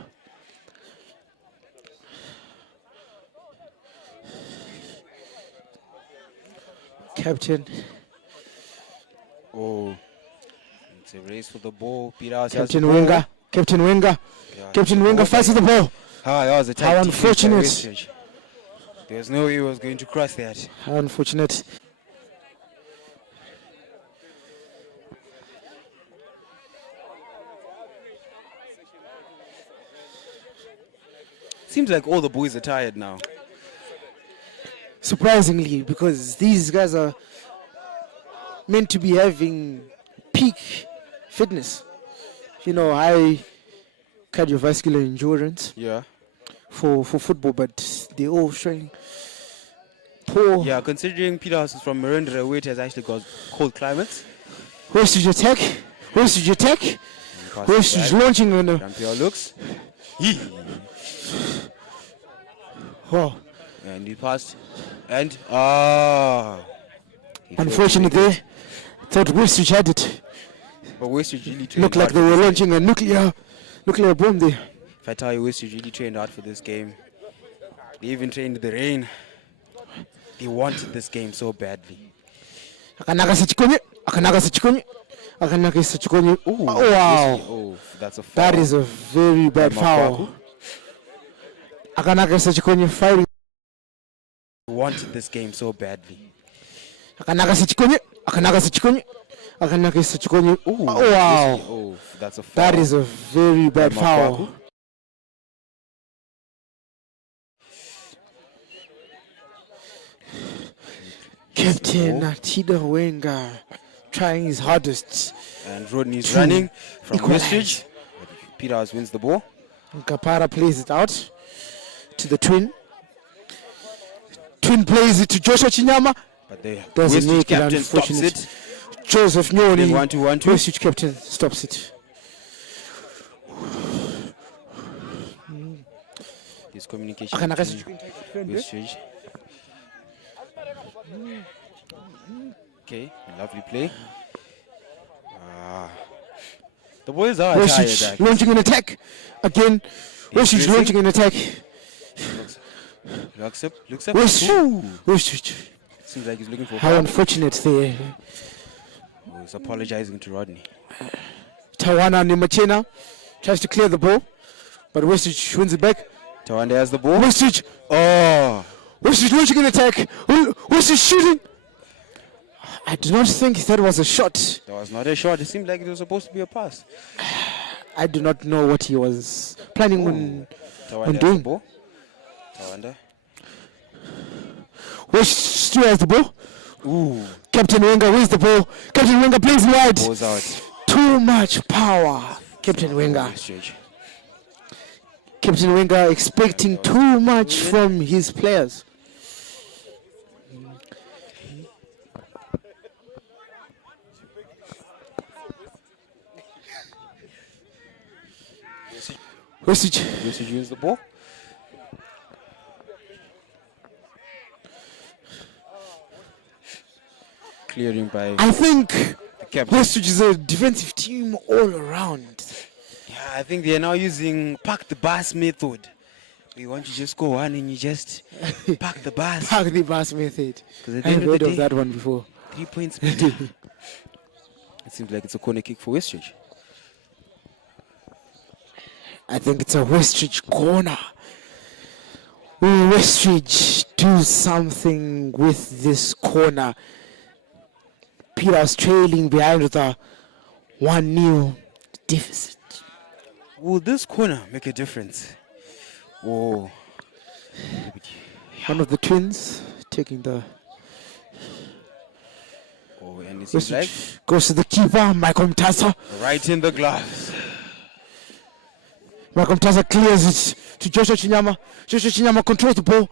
Captain. Oh. It's a race for the ball. Peterhouse has the Captain ball. Wenger. Captain Wenger. Yeah, Captain the Wenger ball fights for the ball. That was a tight How defense by unfortunate. Westridge. There's no way he was going to cross that. How unfortunate. Seems like all the boys are tired now. Surprisingly, because these guys are meant to be having peak fitness. High cardiovascular endurance Yeah. for football, but they're all showing poor. Yeah, considering Peterhouse is from Marindra, where it has actually got cold climates. Westridge attack. Westridge attack. Westridge launching on the. Gampiel looks. Oh, And he passed. And he failed to unfortunate make it. there. Thought Westridge had it. But Westridge really trained Looked like hard they for were this launching a nuclear bomb there. game. If I tell you, Westridge really trained hard for this game. They even trained in the rain. They wanted this game so badly. Akanaka Sachikonyi. Akanaka Sachikonyi. Akanaka Sachikonyi. Oh, wow. Oh, that's a foul. That is a very bad foul. Akanaka Sachikonyi fighting. They wanted this game so badly. Akanaka Sachikonyi. Akanaka Sachikonyi. Akanaka Sachikonyi. Oh, wow. Oh, that's a foul. That is a very bad foul. Captain Tida Wenger trying his hardest. And Rodney's to running from equalize. Westridge. Peterhouse wins the ball. Kapara plays it out to the twin. Twin plays it to Joshua Chinyama. But the Doesn't Westridge make it, captain stops unfortunate. it. Joseph Nyoni. Then 1-2, 1-2. Westridge captain stops it. His communication Akanaka between Westridge. Okay, lovely play. The boys are tired. Westridge launching an attack again. Westridge pressing. launching an attack. Looks up. Westridge. Seems like he's looking for How foul. unfortunate there. Oh, he's apologizing to Rodney. Tawana Nimachena tries to clear the ball, but Westridge wins it back. Tawanda has the ball. Westridge. Oh, Westridge launching an attack. Westridge shooting. I do not think that was a shot. that was not a shot. It seemed like it was supposed to be a pass. I do not know what he was planning on Tawanda has the doing. ball. Tawanda. Westridge has the ball. Ooh, Captain Wenger wins the ball. Captain Wenger plays wide. balls out. Too much power. Captain Wenger. Westridge. Captain Wenger expecting too much from his players. Westridge. Westridge wins the ball. Clearing by I think the captain. Westridge is a defensive team all around. Yeah, I think they are now using park the bus method. You want to just go one and you just park the bus. Park the bus method. Because at the I've end of heard the of day, that one before. 3 points better. It seems like it's a corner kick for Westridge. I think it's a Westridge corner. Will Westridge do something with this corner? Peterhouse trailing behind with a 1-0 deficit. Will this corner make a difference? Oh. One of the twins taking the... Oh, and it seems like Westridge goes to the keeper, Michael Mtasa. right in the gloves. Michael Mtasa clears it to Joshua Chinyama. Joshua Chinyama controls the ball.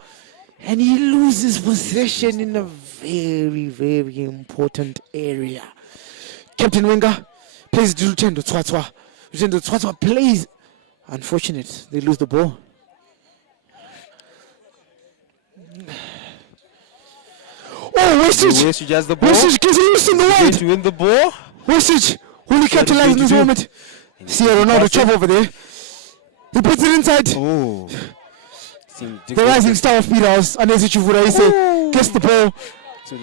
And he loses possession in a very, very important area. Captain Wenger plays to Lutendo Tswatswa. Lutendo Tswatswa plays. Unfortunate, they lose the ball. Oh, Westridge! Westridge has the ball. Westridge gives loose in the Going world. to win the ball. Westridge, will he capitalize in this moment? See Ronaldo chop over there. He puts it inside. Oh. The rising star of Peterhouse, Anesi Chivuraise, gets the ball.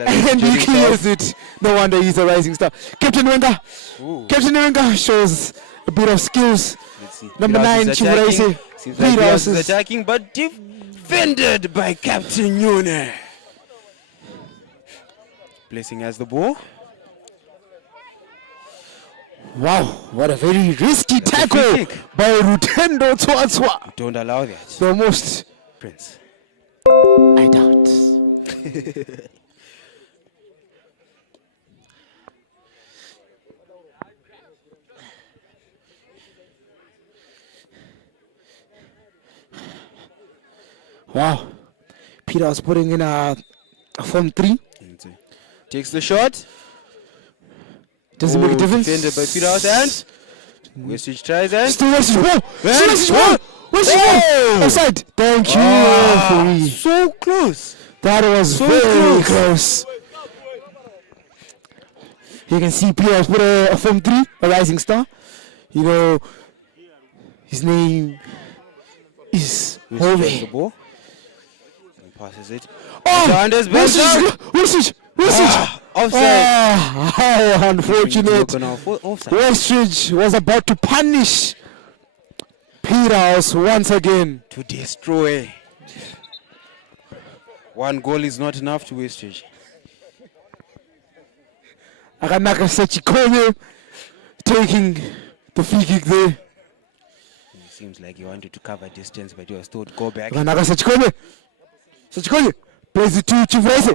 And he clears it. No wonder he's a rising star. Captain Wenger. Ooh. Captain Wenger shows a bit of skills. Let's see. Number 9, Chivuraise. Seems like Peterhouse is is attacking, but defended by Captain Yune. Blessing has the ball. wow, what a very risky That's a tackle free kick. by Rutendo Tswatswa. Don't allow that, The most, Prince. I doubt. Wow, Peterhouse putting in a form 3. Takes the shot. Doesn't make a difference. Defended by Peterhouse and Westridge tries and Still Westridge ball. Still And- Westridge ball. Westridge ball. Offside. Thank you, referee. so close. That was So very close. close. You can see Peterhouse put a form 3, a rising star. You know, his name is Westridge has the Hove. ball. And passes it. Oh, Sanders bends down. Westridge. Westridge. Offside. Ah, how unfortunate. Broken off. Offside. Westridge was about to punish Peterhouse once again. To destroy. One goal is not enough to Westridge. Akanaka Sechikome taking the free kick there. It seems like he wanted to cover distance, but he was told go back. Akanaka Sechikome. Sechikome plays it to Chivuraise.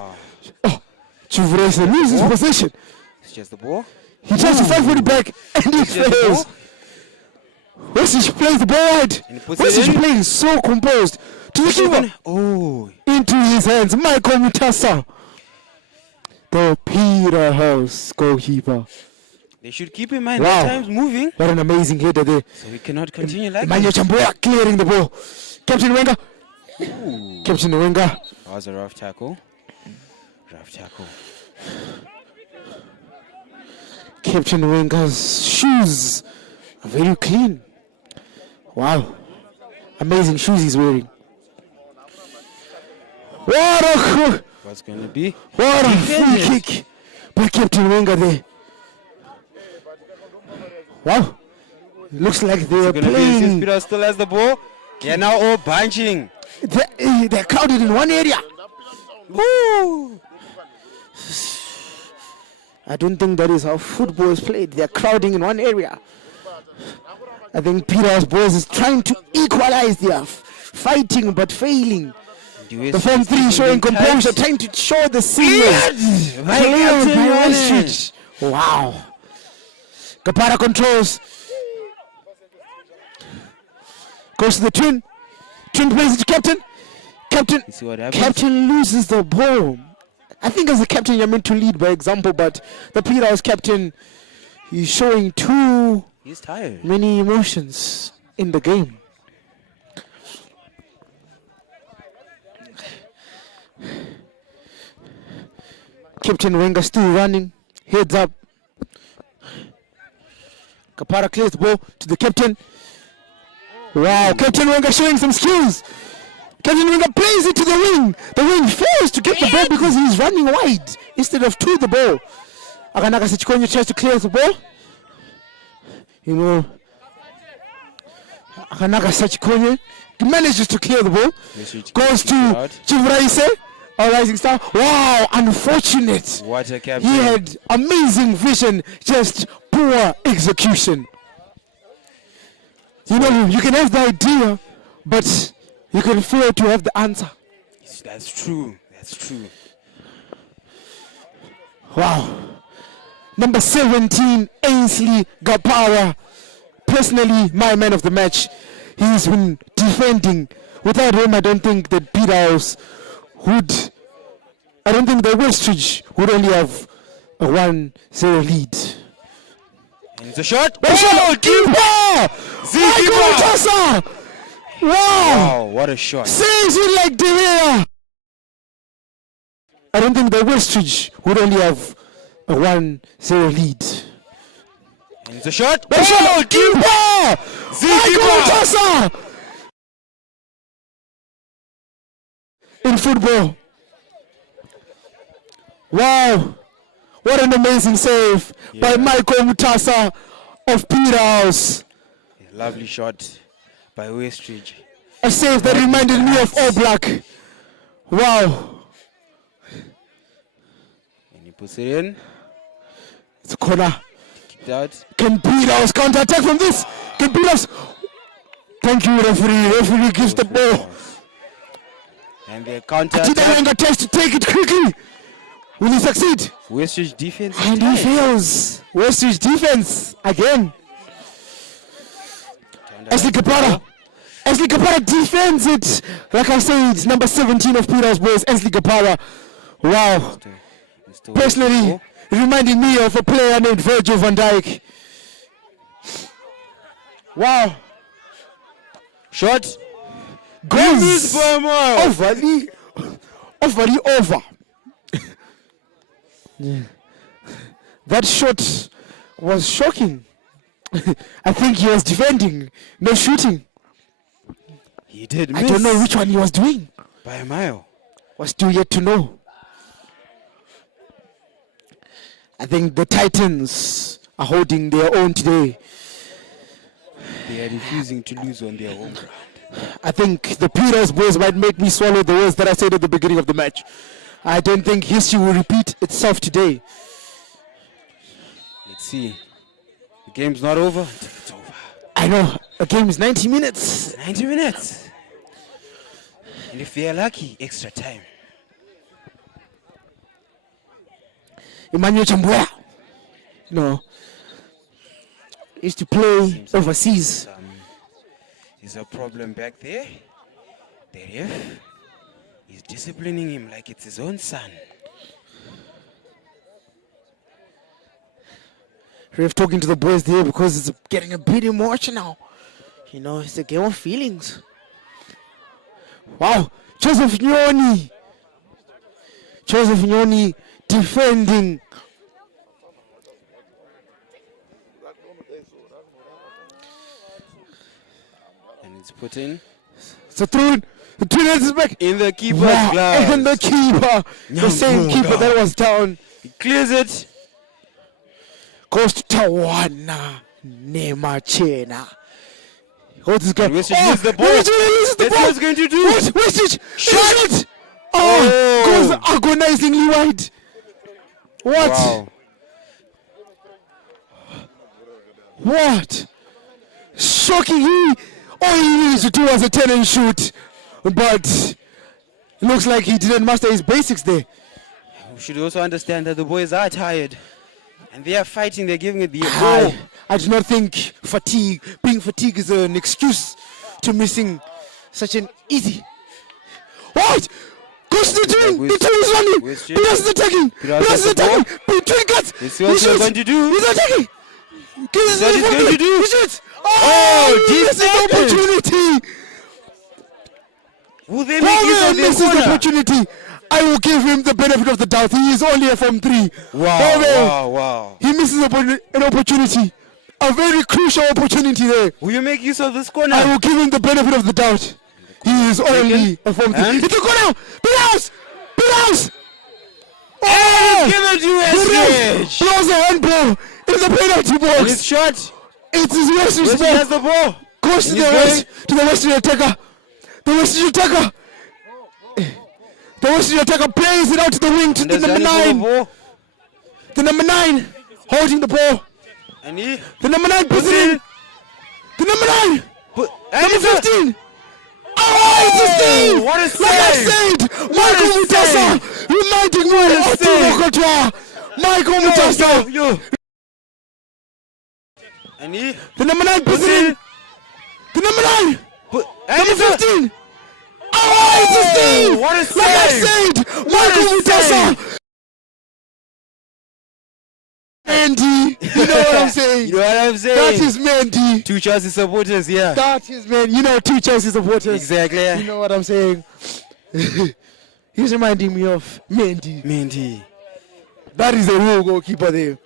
Oh, Chivuraise loses possession. It's just the ball. He tries to fight for the back and he It's just the fails. ball. Westridge plays the ball wide. And he puts it Westridge in. playing so composed. To the keeper. Oh, Into his hands. Michael Mutasa. The Peterhouse goalkeeper. they should keep in mind Wow. that time's moving, What an amazing header there. so we cannot continue like Emmanuel that. Chamboya clearing the ball. Captain Wenger. Ooh. Captain Wenger. That was a rough tackle. Rough tackle. Captain Wenger's shoes are very clean. Wow. Amazing shoes he's wearing. What's going to be? What a free Defended. kick by Captain Wenger there. Wow. It looks like they are Going to be since playing. Peter still has the ball. They're now all bunching. They're crowded in one area. Ooh. I don't think that is how football is played. They're crowding in one area. I think Peterhouse boys is trying to equalize. They are fighting but failing. The form 3 showing composure, trying to show the seniors. Cleared by Westridge. Wow. Kapara controls. Goes to the twin. Twin plays it to captain. Captain. You see what happens? Captain loses the ball. I think as a captain you're meant to lead by example, but the Peterhouse captain, he's showing too He's tired. many emotions in the game. Captain Wenger still running, heads up. Kapara clears the ball to the captain. Wow, Captain Wenger showing some skills. Captain Wenger plays it to the wing. The wing fails to get the ball because he's running wide instead of to the ball. Akanaka Sichikonyo tries to clear the ball. You know, Akanaka Sichikonyo manages to clear the ball. Goes to Chivraise, a rising star. Wow, unfortunate. What a captain. He had amazing vision, just poor execution. You know, you can have the idea, but you can fail to have the answer. That's true. That's true. Wow. Number 17, Ainsley Gapara. Personally, my man of the match. He's been defending. Without him, I don't think that Peterhouse would... I don't think that Westridge would only have a 1-0 lead. And it's a shot. Oh, keeper! Goalkeeper! Wow! Wow, what a shot. Saves it like De Gea. I don't think that Westridge would only have a 1-0 lead. And it's a shot. Oh, keeper! Goalkeeper! In football. Wow! What an amazing save by Michael Mutasa of Peterhouse. Lovely shot by Westridge. A save that reminded me of All Black. Wow. And he puts it in. It's a corner. Kicked out. Can Peterhouse counter attack from this? Can Peterhouse? Thank you, referee. Referee gives the ball. And the counter Tida attack. Wenger tries to take it quickly. Will he succeed? Westridge defense. is And he tight. fails. Westridge defense again. Ainsley Gapara. Ainsley Gapara defends it. Like I said, number 17 of Peterhouse boys, Ainsley Gapara. Wow. Mr. Personally, reminding me of a player named Virgil van Dijk. Wow. Shot. Goes for more. over. Yeah. That shot was shocking. I think he was defending, no shooting. He did miss. I don't know which one he was doing. By a mile. Was still yet to know. I think the Titans are holding their own today. They are refusing to lose on their home ground. I think the Peterhouse boys might make me swallow the words that I said at the beginning of the match. I don't think history will repeat itself today. Let's see. The game's not over until it's over. I know, a game is 90 minutes. 90 minutes. And if they are lucky, extra time. Emmanuel Chambuya, you know, used to play overseas. There's a problem back there. The ref is disciplining him like it's his own son. Ref talking to the boys there because it's getting a bit emotional. You know, it's a game of feelings. Wow, Joseph Nyoni. Joseph Nyoni defending. And it's put in. So through the two is back. In the keeper's Wow, gloves. and the keeper. The same keeper that was down. He clears it. Goes to Tawana Nemachena. Holds his gun. Westridge loses the ball. Loses the That's ball. what he's going to do. Westridge. Shot. Oh, goes agonizingly wide. What? Wow. What? Shocking. All he needed to do was a 10 and shoot. But it looks like he didn't master his basics there. We should also understand that the boys are tired. And they are fighting, they're giving it the all. I do not think being fatigued is an excuse to missing such an easy. What? Goes to the twin. The twin is running. Peterhouse is attacking. Peterhouse is attacking. Twin cuts. Let's see what he's going to do. He's attacking. What he's going to do. He shoots. Oh, this is the opportunity. Will they make use of this corner? Opportunity. I will give him the benefit of the doubt. He is only a from 3. Wow. He misses an opportunity. A very crucial opportunity there. Will you make use of this corner? I will give him the benefit of the doubt. He is only a from 3. It's a corner. Peterhouse. Oh! Give it to Westridge. Blows a handball in the penalty box. And it's shot. It is Westridge. Westridge has the ball. Goes to the Westridge attacker. The Westridge attacker. The Westridge attacker plays it out to the wing to the number 9. The number 9 holding the ball. And he. The number 9 puts it in. The number 9. Number 15. Oh, it's a save! What a save! Like I said, Michael Mutasa reminding me of the Rokotoa. Michael Mutasa. Yo. And he. The number 9 puts it in. The number 9. Number 15. Oh, it's a save! What a save! Like I said, Michael Mutasa. Mandy, you know what I'm saying? You know what I'm saying? That is Mandy. 2 Chelsea supporters, yeah. That is man. You know 2 Chelsea supporters. Exactly. You know what I'm saying? He's reminding me of Mandy. That is the real goalkeeper there.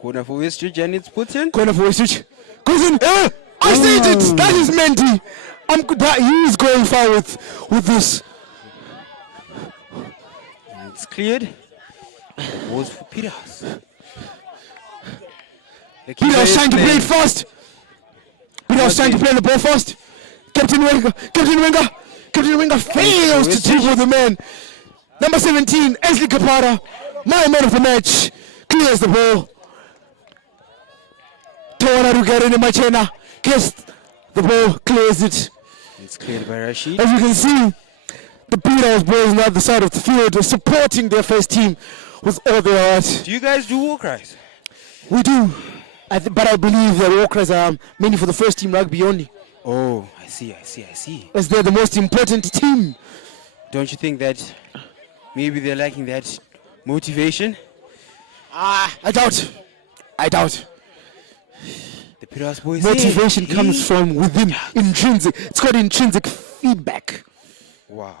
Corner for Westridge and it's put in. Corner for Westridge. Goes in. I said it. That is Mandy. He is going far with this. It's cleared. Balls for Peterhouse. Peterhouse trying to play it fast. Peterhouse trying to play the ball fast. Captain Wenger fails to dribble the man. Number 17, Ainsley Kapara, my man of the match, clears the ball. Tawana Rugarene Machena gets the ball, clears it. It's cleared by Rashid. As you can see, the Peterhouse boys on the other side of the field are supporting their first team with all their heart. Do you guys do war cries? We do. But I believe the war cries are mainly for the first team rugby only. Oh, I see. As they're the most important team. Don't you think that maybe they're lacking that motivation? I doubt. The Peterhouse boys. Motivation comes from within. Intrinsic. It's called intrinsic feedback. Wow.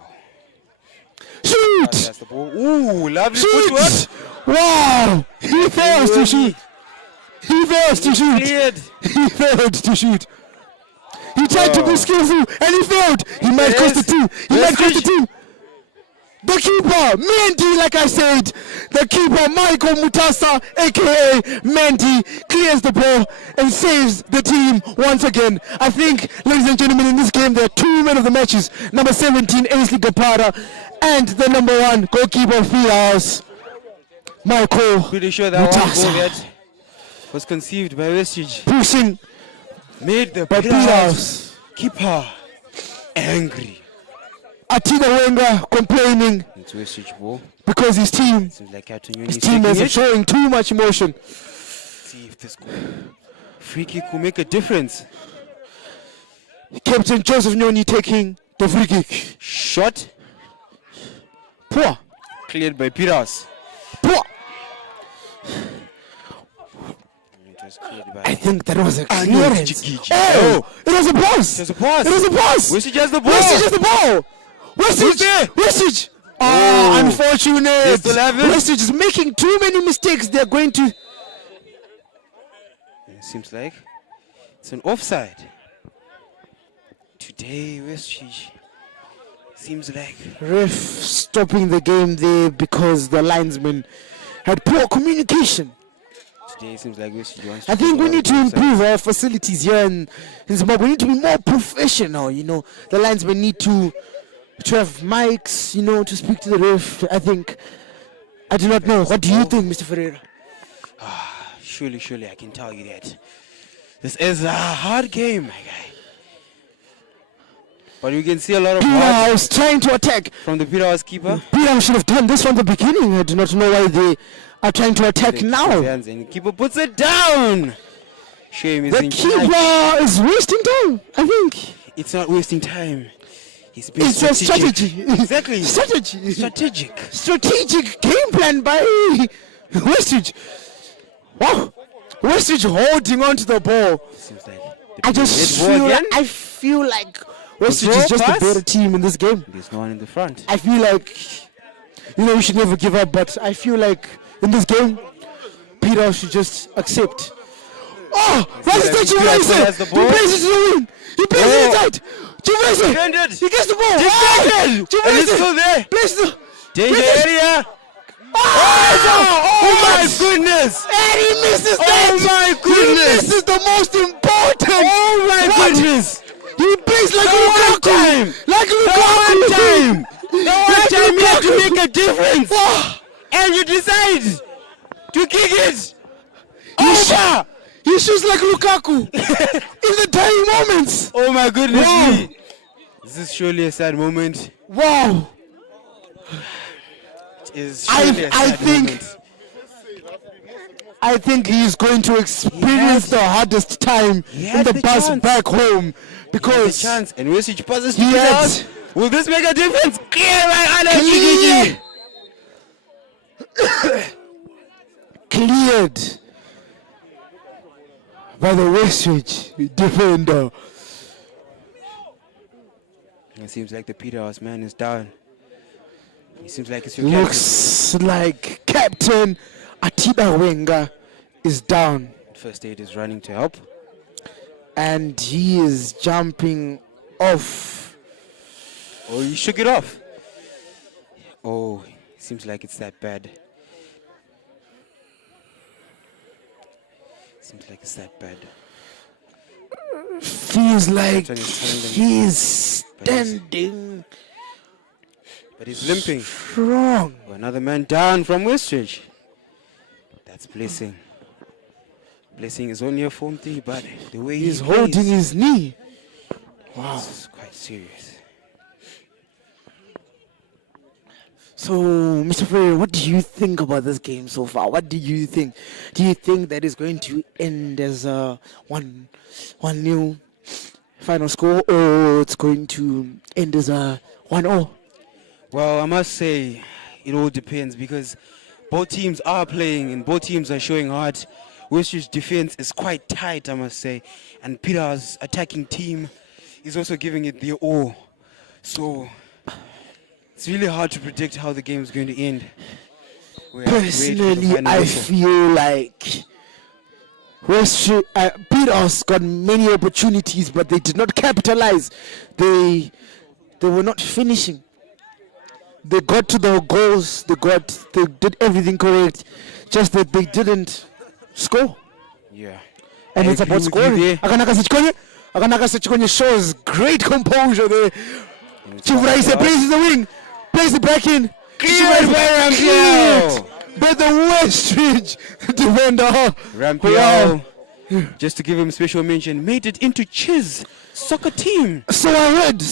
Shoot! That's the ball. Ooh, lovely Shoot! footwork. Wow! He fails to shoot. He failed to shoot. He tried to be skillful and he failed. He might cost the team. The keeper, Mandy, like I said, the keeper, Michael Mutasa, aka Mandy, clears the ball and saves the team once again. I think, ladies and gentlemen, in this game there are 2 men of the matches. Number 17, Ainsley Kapara, and the number 1 goalkeeper of Peterhouse, Michael Pretty sure that one Mutasa. goal that was conceived by Westridge Pushing made the by Peterhouse keeper angry. Atina Wenger complaining It's Westridge ball. because his team Seems like Captain is showing too much emotion. See if this free kick will make a difference. Captain Joseph Nyoni taking the free kick. Shot Poor. cleared by Peterhouse. Poor. It was cleared by I think that was a no, clearance. Gigi. Oh, it was a pass. There's a pass. It was a pass. Westridge has the ball. Westridge has the ball. Who's there? Westridge. Oh. Unfortunate. They still have it. Westridge is making too many mistakes. They're going to. It seems like it's an offside. Today, Westridge seems like Ref stopping the game there because the linesman had poor communication. today seems like Westridge wants I to think do we all need to the improve our facilities here in Zimbabwe. We need to be more professional, The linesmen need to have mics, to speak to the ref. I do not know. What do you think, Mr. Ferreira? Surely, I can tell you that this is a hard game, my guy. But we can see a lot of heart Peterhouse trying to attack. from the Peterhouse keeper. Peterhouse should have done this from the beginning. I do not know why they are trying to attack now. And the keeper puts it down. Shame is The in keeper is wasting time, I think. It's not wasting time. He's been It's a strategy. Exactly. Strategic. Strategic. Strategic game plan by Westridge. Wow. Westridge holding on to the ball. Seems like I feel like Westridge is just a better team in this game. There's no one in the front. I feel like, we should never give up, but I feel like in this game, Peterhouse should just accept. Oh, what's the Juventus? He plays it to the wing. He plays it inside. Juventus. He gets the ball. Defended. And it's still there. Plays the Danger area. Oh my goodness. And he misses that. Oh my He goodness. misses the most important. Oh my goodness. He plays like The one Lukaku. time. Like The Lukaku. one time. The one time you have to Lukaku. make a difference. And you decide to kick it. Over. He shoots like Lukaku in the dying moments. Oh my goodness Wow. me. This is surely a sad moment. Wow. It is surely a sad moment. I think he's going to experience the hardest time in the bus back home because The chance. And Westridge passes to he Peterhouse. had Will this make a difference? Clear by Anna Clear. Cleared by the Westridge defender. It seems like the Peterhouse man is down. It seems like it's your Looks like Captain Atida Wenger is down. captain. First aid is running to help. And he is jumping off. Oh, he shook it off. Oh, seems like it's that bad. Seems like it's that bad. Feels like That's what he's he's standing But he's limping. strong. Oh, another man down from Westridge. That's Blessing. Blessing is only a Form 3, but the way He's he holding plays, his knee. it's quite serious. So, Mr. Ferreira, what do you think about this game so far? What do you think? Do you think that is going to end as a 1-0 final score, or it's going to end as a 1-0? Well, I must say it all depends because both teams are playing and both teams are showing heart. Westridge defense is quite tight, I must say, and Peter's attacking team is also giving it their all. So it's really hard to predict how the game is going to end. We have to wait for the Personally, final I whistle. feel like Peterhouse got many opportunities, but they did not capitalize. They were not finishing. They got to the goals. They did everything correct, just that they didn't score. Yeah. And I it's agree about with you scoring. there. Akanaka Sichikonye shows great composure there. Chivraise places the wing, plays it back in. Cleared by Rampiel. By the Westridge defender. Rampiel, just to give him special mention, made it into Chiz soccer team. So I heard.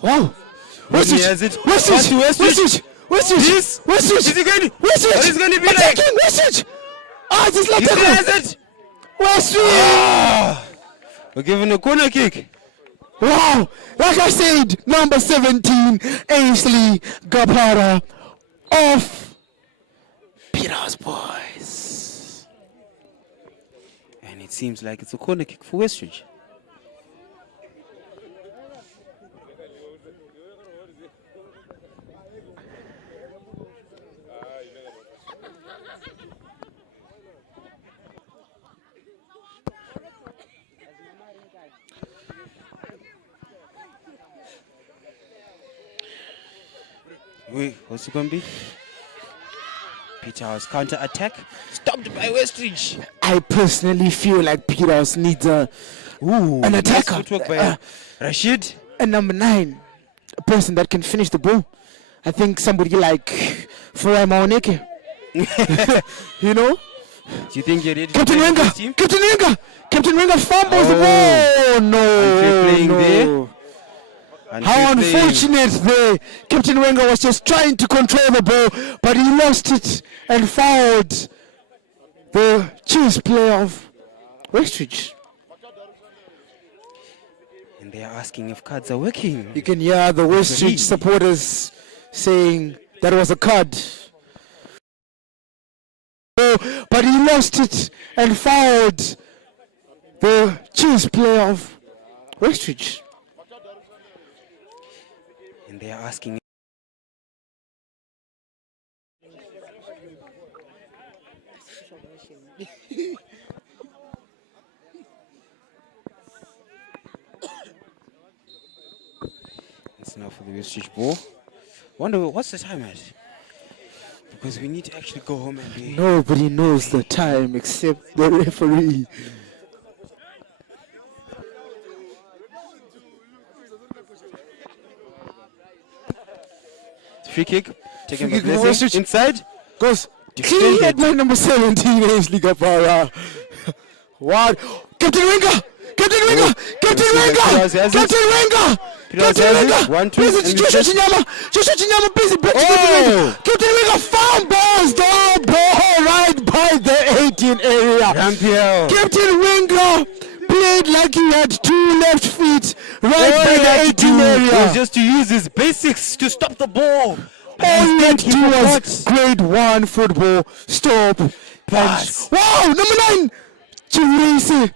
Wow. Rodney has it. Pass to Westridge. This? Is he going to? Westridge. What is going to be like? Attacking Westridge. This is He still has Lateko. it. Westridge. We're giving a corner kick. Wow. Like I said, number 17, Ainsley Gapara of Peterhouse Boys. And it seems like it's a corner kick for Westridge. Wait, what's it going to be? Peterhouse counter attack, stopped by Westridge. I personally feel like Peterhouse needs an attacker. Nice footwork by Rashid. And number 9, a person that can finish the ball. I think somebody like Furai Maoneke. You know? Do you think you're ready to Captain play Wenger. this team? Captain Wenger fumbles the ball. No. Unfair playing no. there. How unfortunate there. Captain Wenger was just trying to control the ball, but he lost it and fouled the Chiefs player of Westridge. And they are asking if cards are working. You can hear the Westridge supporters saying that was a card. But he lost it and fouled the Chiefs player of Westridge. And they are asking. It's now for the Westridge ball. Wonder what's the time at? Because we need to actually go home and be. Nobody knows the time except the referee. Free kick. Taken by Free kick for Blessing. Westridge. Inside. Goes Defended. clean at my number 17, Ashley Kapara. What? Captain Wenger! Captain Wenger! Captain Wenger! Peterhouse has it. Captain Wenger! Peterhouse Captain has it. Wenger! 1-2, Please, it's and Joshua we Chinyama! Joshua Chinyama, please, back to Oh! Captain Wenger! Captain Wenger found balls! The ball right by the 18 area! Rampiel. Captain Wenger played like he had two left feet right All by he the had to 18 do area. was just to use his basics to stop the ball. All he had to do was forgot. grade 1 football, stop, Pass. and wow, number 9, Chirisi.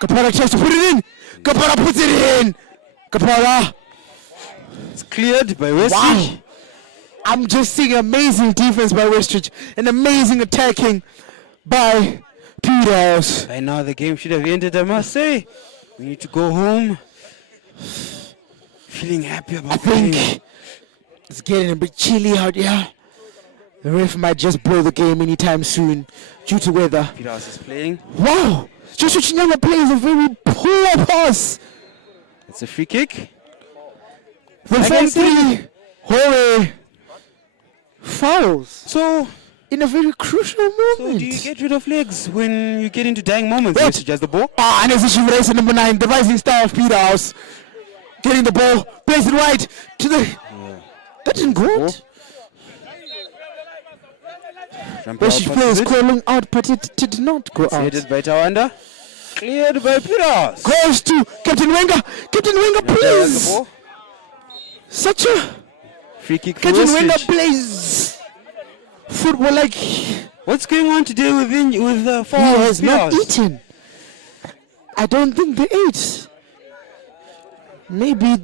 Kapara tries to put it in. Kapara puts it in. Kapara. It's cleared by Westridge. Wow. I'm just seeing amazing defense by Westridge and amazing attacking by Peterhouse. By now the game should have ended, I must say. We need to go home feeling happy about I the game. think it's getting a bit chilly out here. The ref might just blow the game anytime soon due to weather. Peterhouse is playing. Wow! Joshua Chinyama plays a very poor pass. It's a free kick. The Like I front said. three, Hore, fouls So in a very crucial moment. do you get rid of legs when you get into dying moments? Wait. Westridge has the ball. And it's a race number 9, the rising star of Peterhouse. Getting the ball, plays it right to the... That didn't go out. Westridge players calling out, but it did not go out. Headed by Tawanda. Cleared by Peterhouse. Goes to Captain Wenger. Captain Wenger Has the plays ball. such a... Free kick for Captain Wenger Westridge. plays football like What's going on today with the he foul? has not eaten. I don't think they ate. Maybe...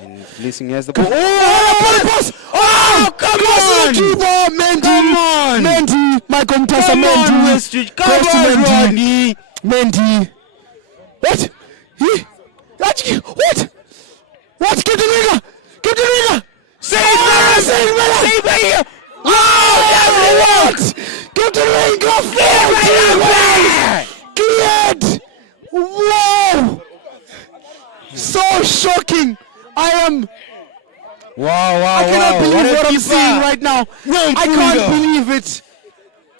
And Blessing has the ball. Oh, come on! on! Mendy! Come on! Mendy! Michael Mtasa Come on, Mendy! Westridge. Come Goes to on, Mendy. Rodney. Mendy! What? What? What? Captain Wenger! Captain Wenger! Save Miller! Save Miller! Save Miller! What? Captain Wenger! Cleared! Wow! So shocking! I am... Wow, I cannot believe a what I'm keeper. seeing right now. Well, I can't Trudeau. believe it.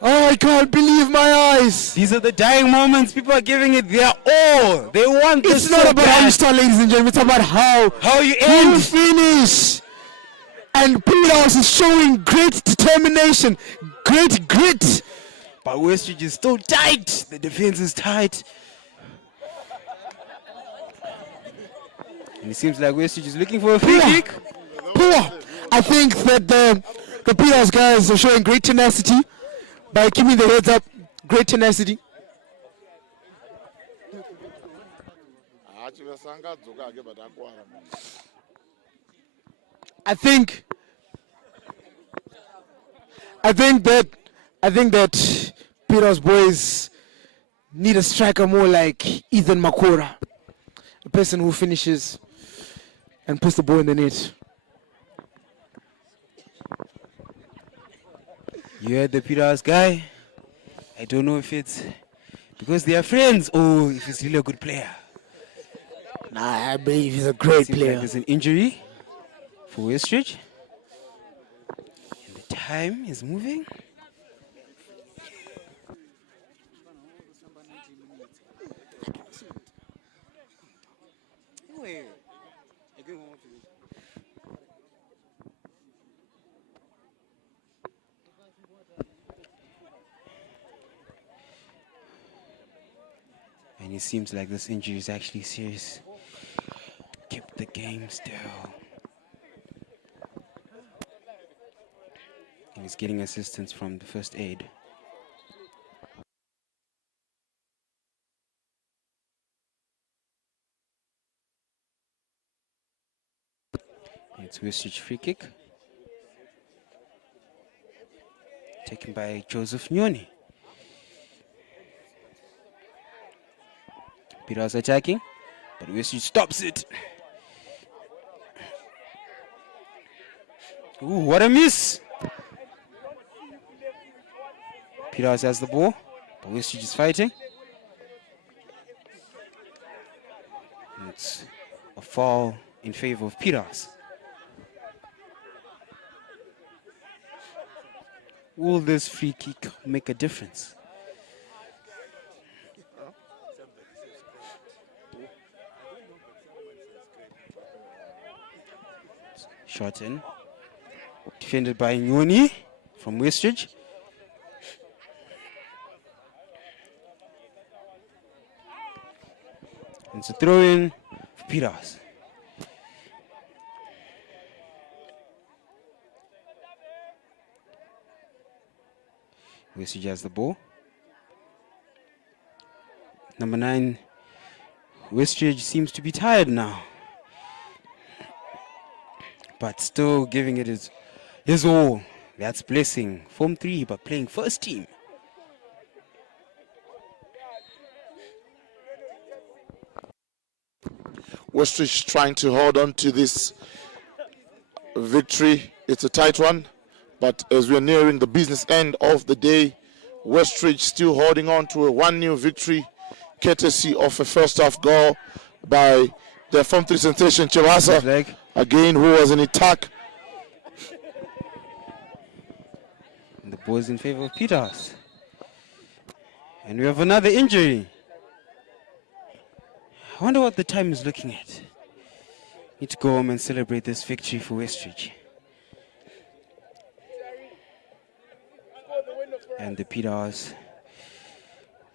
Oh, I can't believe my eyes. These are the dying moments. People are giving it their all. They want this It's not so about how you bad. start, ladies and gentlemen. It's about how you you end. finish. And Peterhouse is showing great determination, great grit. But Westridge is still tight. The defense is tight. And it seems like Westridge is looking for a free Poor. kick. Poor. I think that the Peterhouse guys are showing great tenacity by keeping their heads up. Great tenacity. I think that Peterhouse boys need a striker more like Ethan Makora, a person who finishes and puts the ball in the net. You heard the Peterhouse guy. I don't know if it's because they are friends or if he's really a good player. Nah, I believe he's a great Seems player. like there's an injury for Westridge. And the time is moving. And it seems like this injury is actually serious. Keep the game still. And he's getting assistance from the first aid. It's Westridge free kick. Taken by Joseph Nyoni. Peterhouse attacking, but Westridge stops it. Ooh, what a miss! Peterhouse has the ball, but Westridge is fighting. It's a foul in favor of Peterhouse. Will this free kick make a difference? Shot in. Defended by Nyoni from Westridge. It's a throw in for Peterhouse. Westridge has the ball. Number 9, Westridge seems to be tired now, but still giving it his all. That's Blessing. Form 3, but playing first team. Westridge trying to hold on to this victory. It's a tight one, but as we're nearing the business end of the day, Westridge still holding on to a 1-0 victory, courtesy of a first half goal by their Form 3 sensation Chivasa, again, who was in attack. And the ball is in favor of Peterhouse. And we have another injury. I wonder what the time is looking at. Need to go home and celebrate this victory for Westridge. And the Peterhouse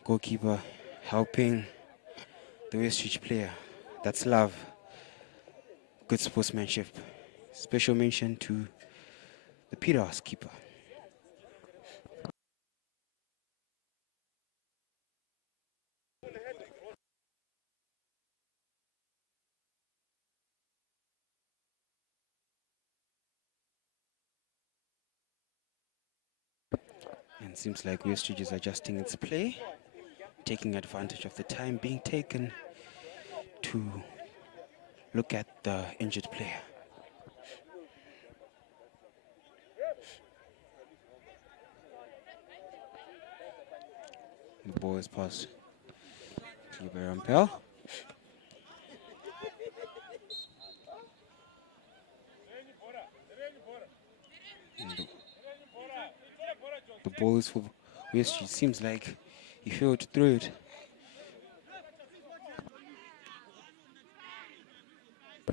goalkeeper helping the Westridge player. That's love. Good sportsmanship. Special mention to the Peterhouse keeper. And it seems like Westridge is adjusting its play, taking advantage of the time being taken to look at the injured player. The ball is passed to Rampel. The ball is for Westridge. Seems like he failed to throw it.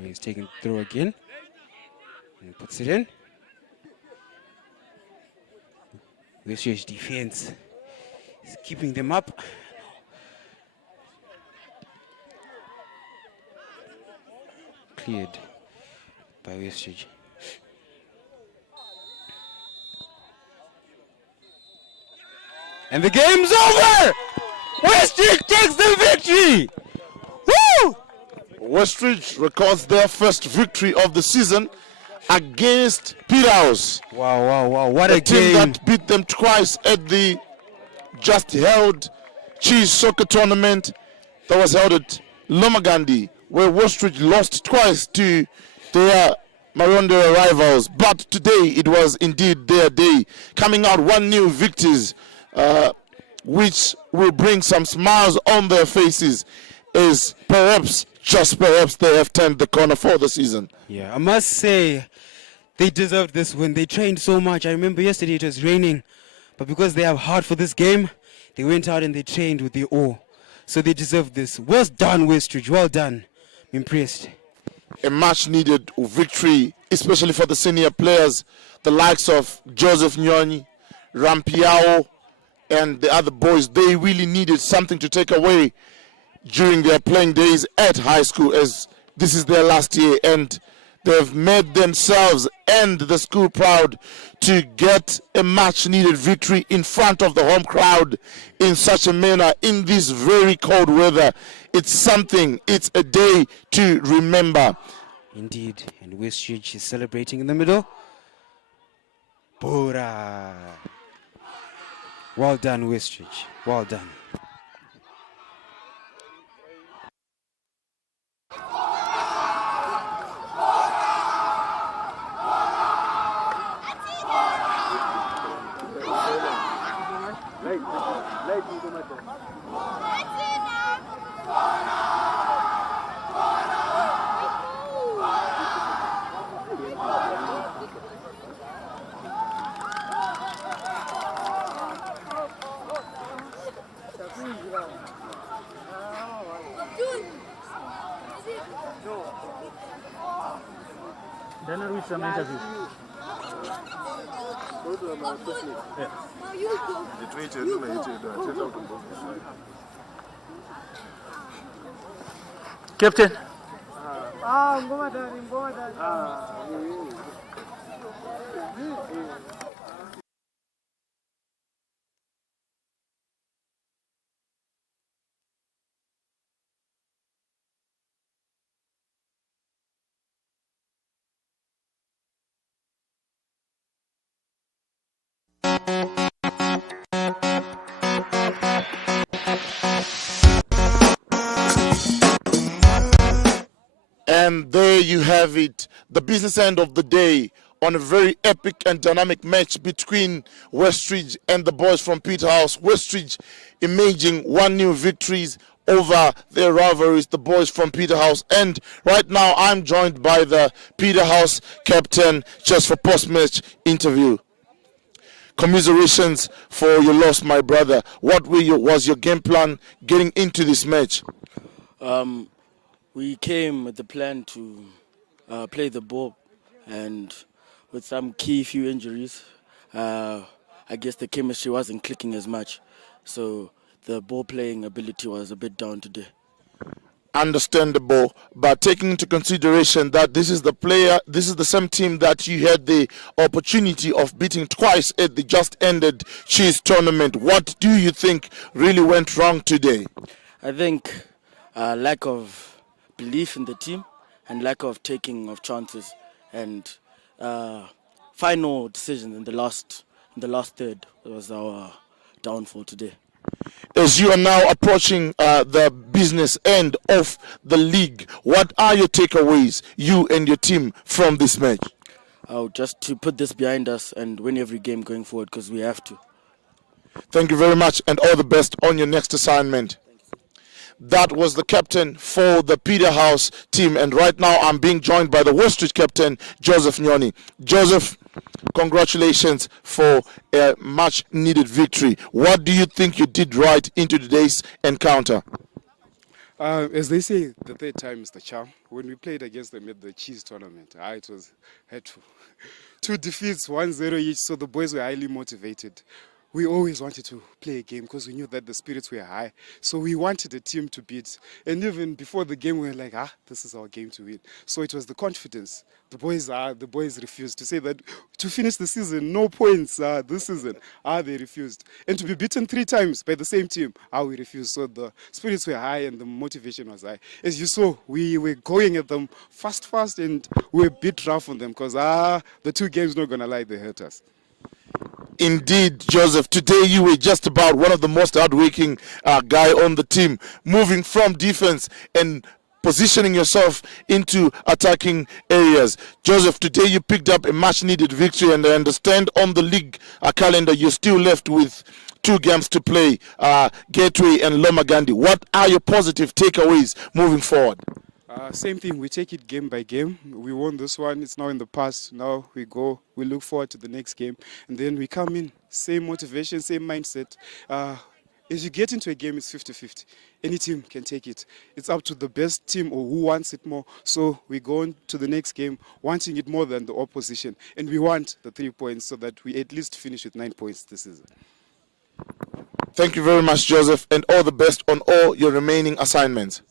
He's taking the throw again and puts it in. Westridge defense is keeping them up. Cleared by Westridge. And the game's over! Westridge takes the victory! Woo! Westridge records their first victory of the season against Peterhouse. Wow, what a team game. that beat them twice at the just held Cheese Soccer Tournament that was held at Lomagandi, where Westridge lost twice to their Marondera rivals. But today it was indeed their day, coming out 1-0 victors, which will bring some smiles on their faces, as perhaps, just perhaps, they have turned the corner for the season. Yeah, I must say they deserved this win. They trained so much. I remember yesterday it was raining, but because they have heart for this game, they went out and they trained with their all. So they deserve this. Well done, Westridge. Well done. I'm impressed. A much needed victory, especially for the senior players, the likes of Joseph Nyoni, Rampiao, and the other boys. They really needed something to take away during their playing days at high school, as this is their last year, and they've made themselves and the school proud to get a much needed victory in front of the home crowd in such a manner in this very cold weather. It's something, it's a day to remember. Indeed, and Westridge is celebrating in the middle. Bora! Well done, Westridge. Well done. Then I read some interviews. Captain. And there you have it, the business end of the day on a very epic and dynamic match between Westridge and the boys from Peterhouse. Westridge imaging 1-0 victories over their rivalries, the boys from Peterhouse. And right now I'm joined by the Peterhouse captain just for post-match interview. Commiserations for your loss, my brother. What was your game plan getting into this match? We came with the plan to play the ball, and with some few injuries, I guess the chemistry wasn't clicking as much. So the ball playing ability was a bit down today. Understandable, but taking into consideration that this is the same team that you had the opportunity of beating twice at the just ended Cheese tournament, what do you think really went wrong today? I think lack of belief in the team and lack of taking of chances and final decision in the last third was our downfall today. As you are now approaching the business end of the league, what are your takeaways, you and your team, from this match? Just to put this behind us and win every game going forward, because we have to. Thank you very much, and all the best on your next assignment. That was the captain for the Peterhouse team, and right now I'm being joined by the Westridge captain, Joseph Nyoni. Joseph, congratulations for a much needed victory. What do you think you did right into today's encounter? As they say, the third time is the charm. When we played against them at the Cheese tournament, it was had two defeats, 1-0 each, so the boys were highly motivated. We always wanted to play a game because we knew that the spirits were high. So we wanted a team to beat. And even before the game, we were like, this is our game to win. So it was the confidence. The boys refused to say that to finish the season, no points this season. They refused. And to be beaten 3 times by the same team, we refused. So the spirits were high and the motivation was high. As you saw, we were going at them fast, and we were a bit rough on them because the 2 games, not going to lie, they hurt us. Indeed, Joseph, today you were just about one of the most hardworking guy on the team, moving from defense and positioning yourself into attacking areas. Joseph, today you picked up a much-needed victory, and I understand on the league calendar you're still left with 2 games to play, Gateway and Lomagandi. What are your positive takeaways moving forward? Same thing, we take it game by game. We won this one, it's now in the past. Now we look forward to the next game, and then we come in, same motivation, same mindset. As you get into a game, it's 50-50. Any team can take it. It's up to the best team or who wants it more. So we go on to the next game wanting it more than the opposition, and we want the 3 points so that we at least finish with 9 points this season. Thank you very much, Joseph, and all the best on all your remaining assignments.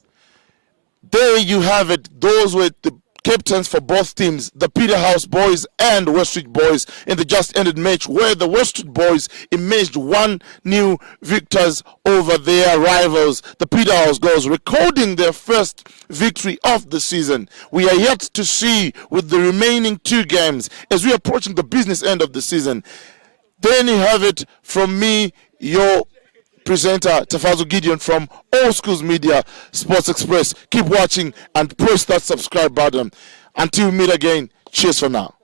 There you have it. Those were the captains for both teams, the Peterhouse boys and Westridge boys, in the just ended match, where the Westridge boys emerged 1-0 victors over their rivals, the Peterhouse girls, recording their first victory of the season. We are yet to see with the remaining 2 games as we are approaching the business end of the season. Then you have it from me, your presenter Tafazo Gideon from All Schools Media Sports Express. Keep watching and press that subscribe button. Until we meet again, cheers for now.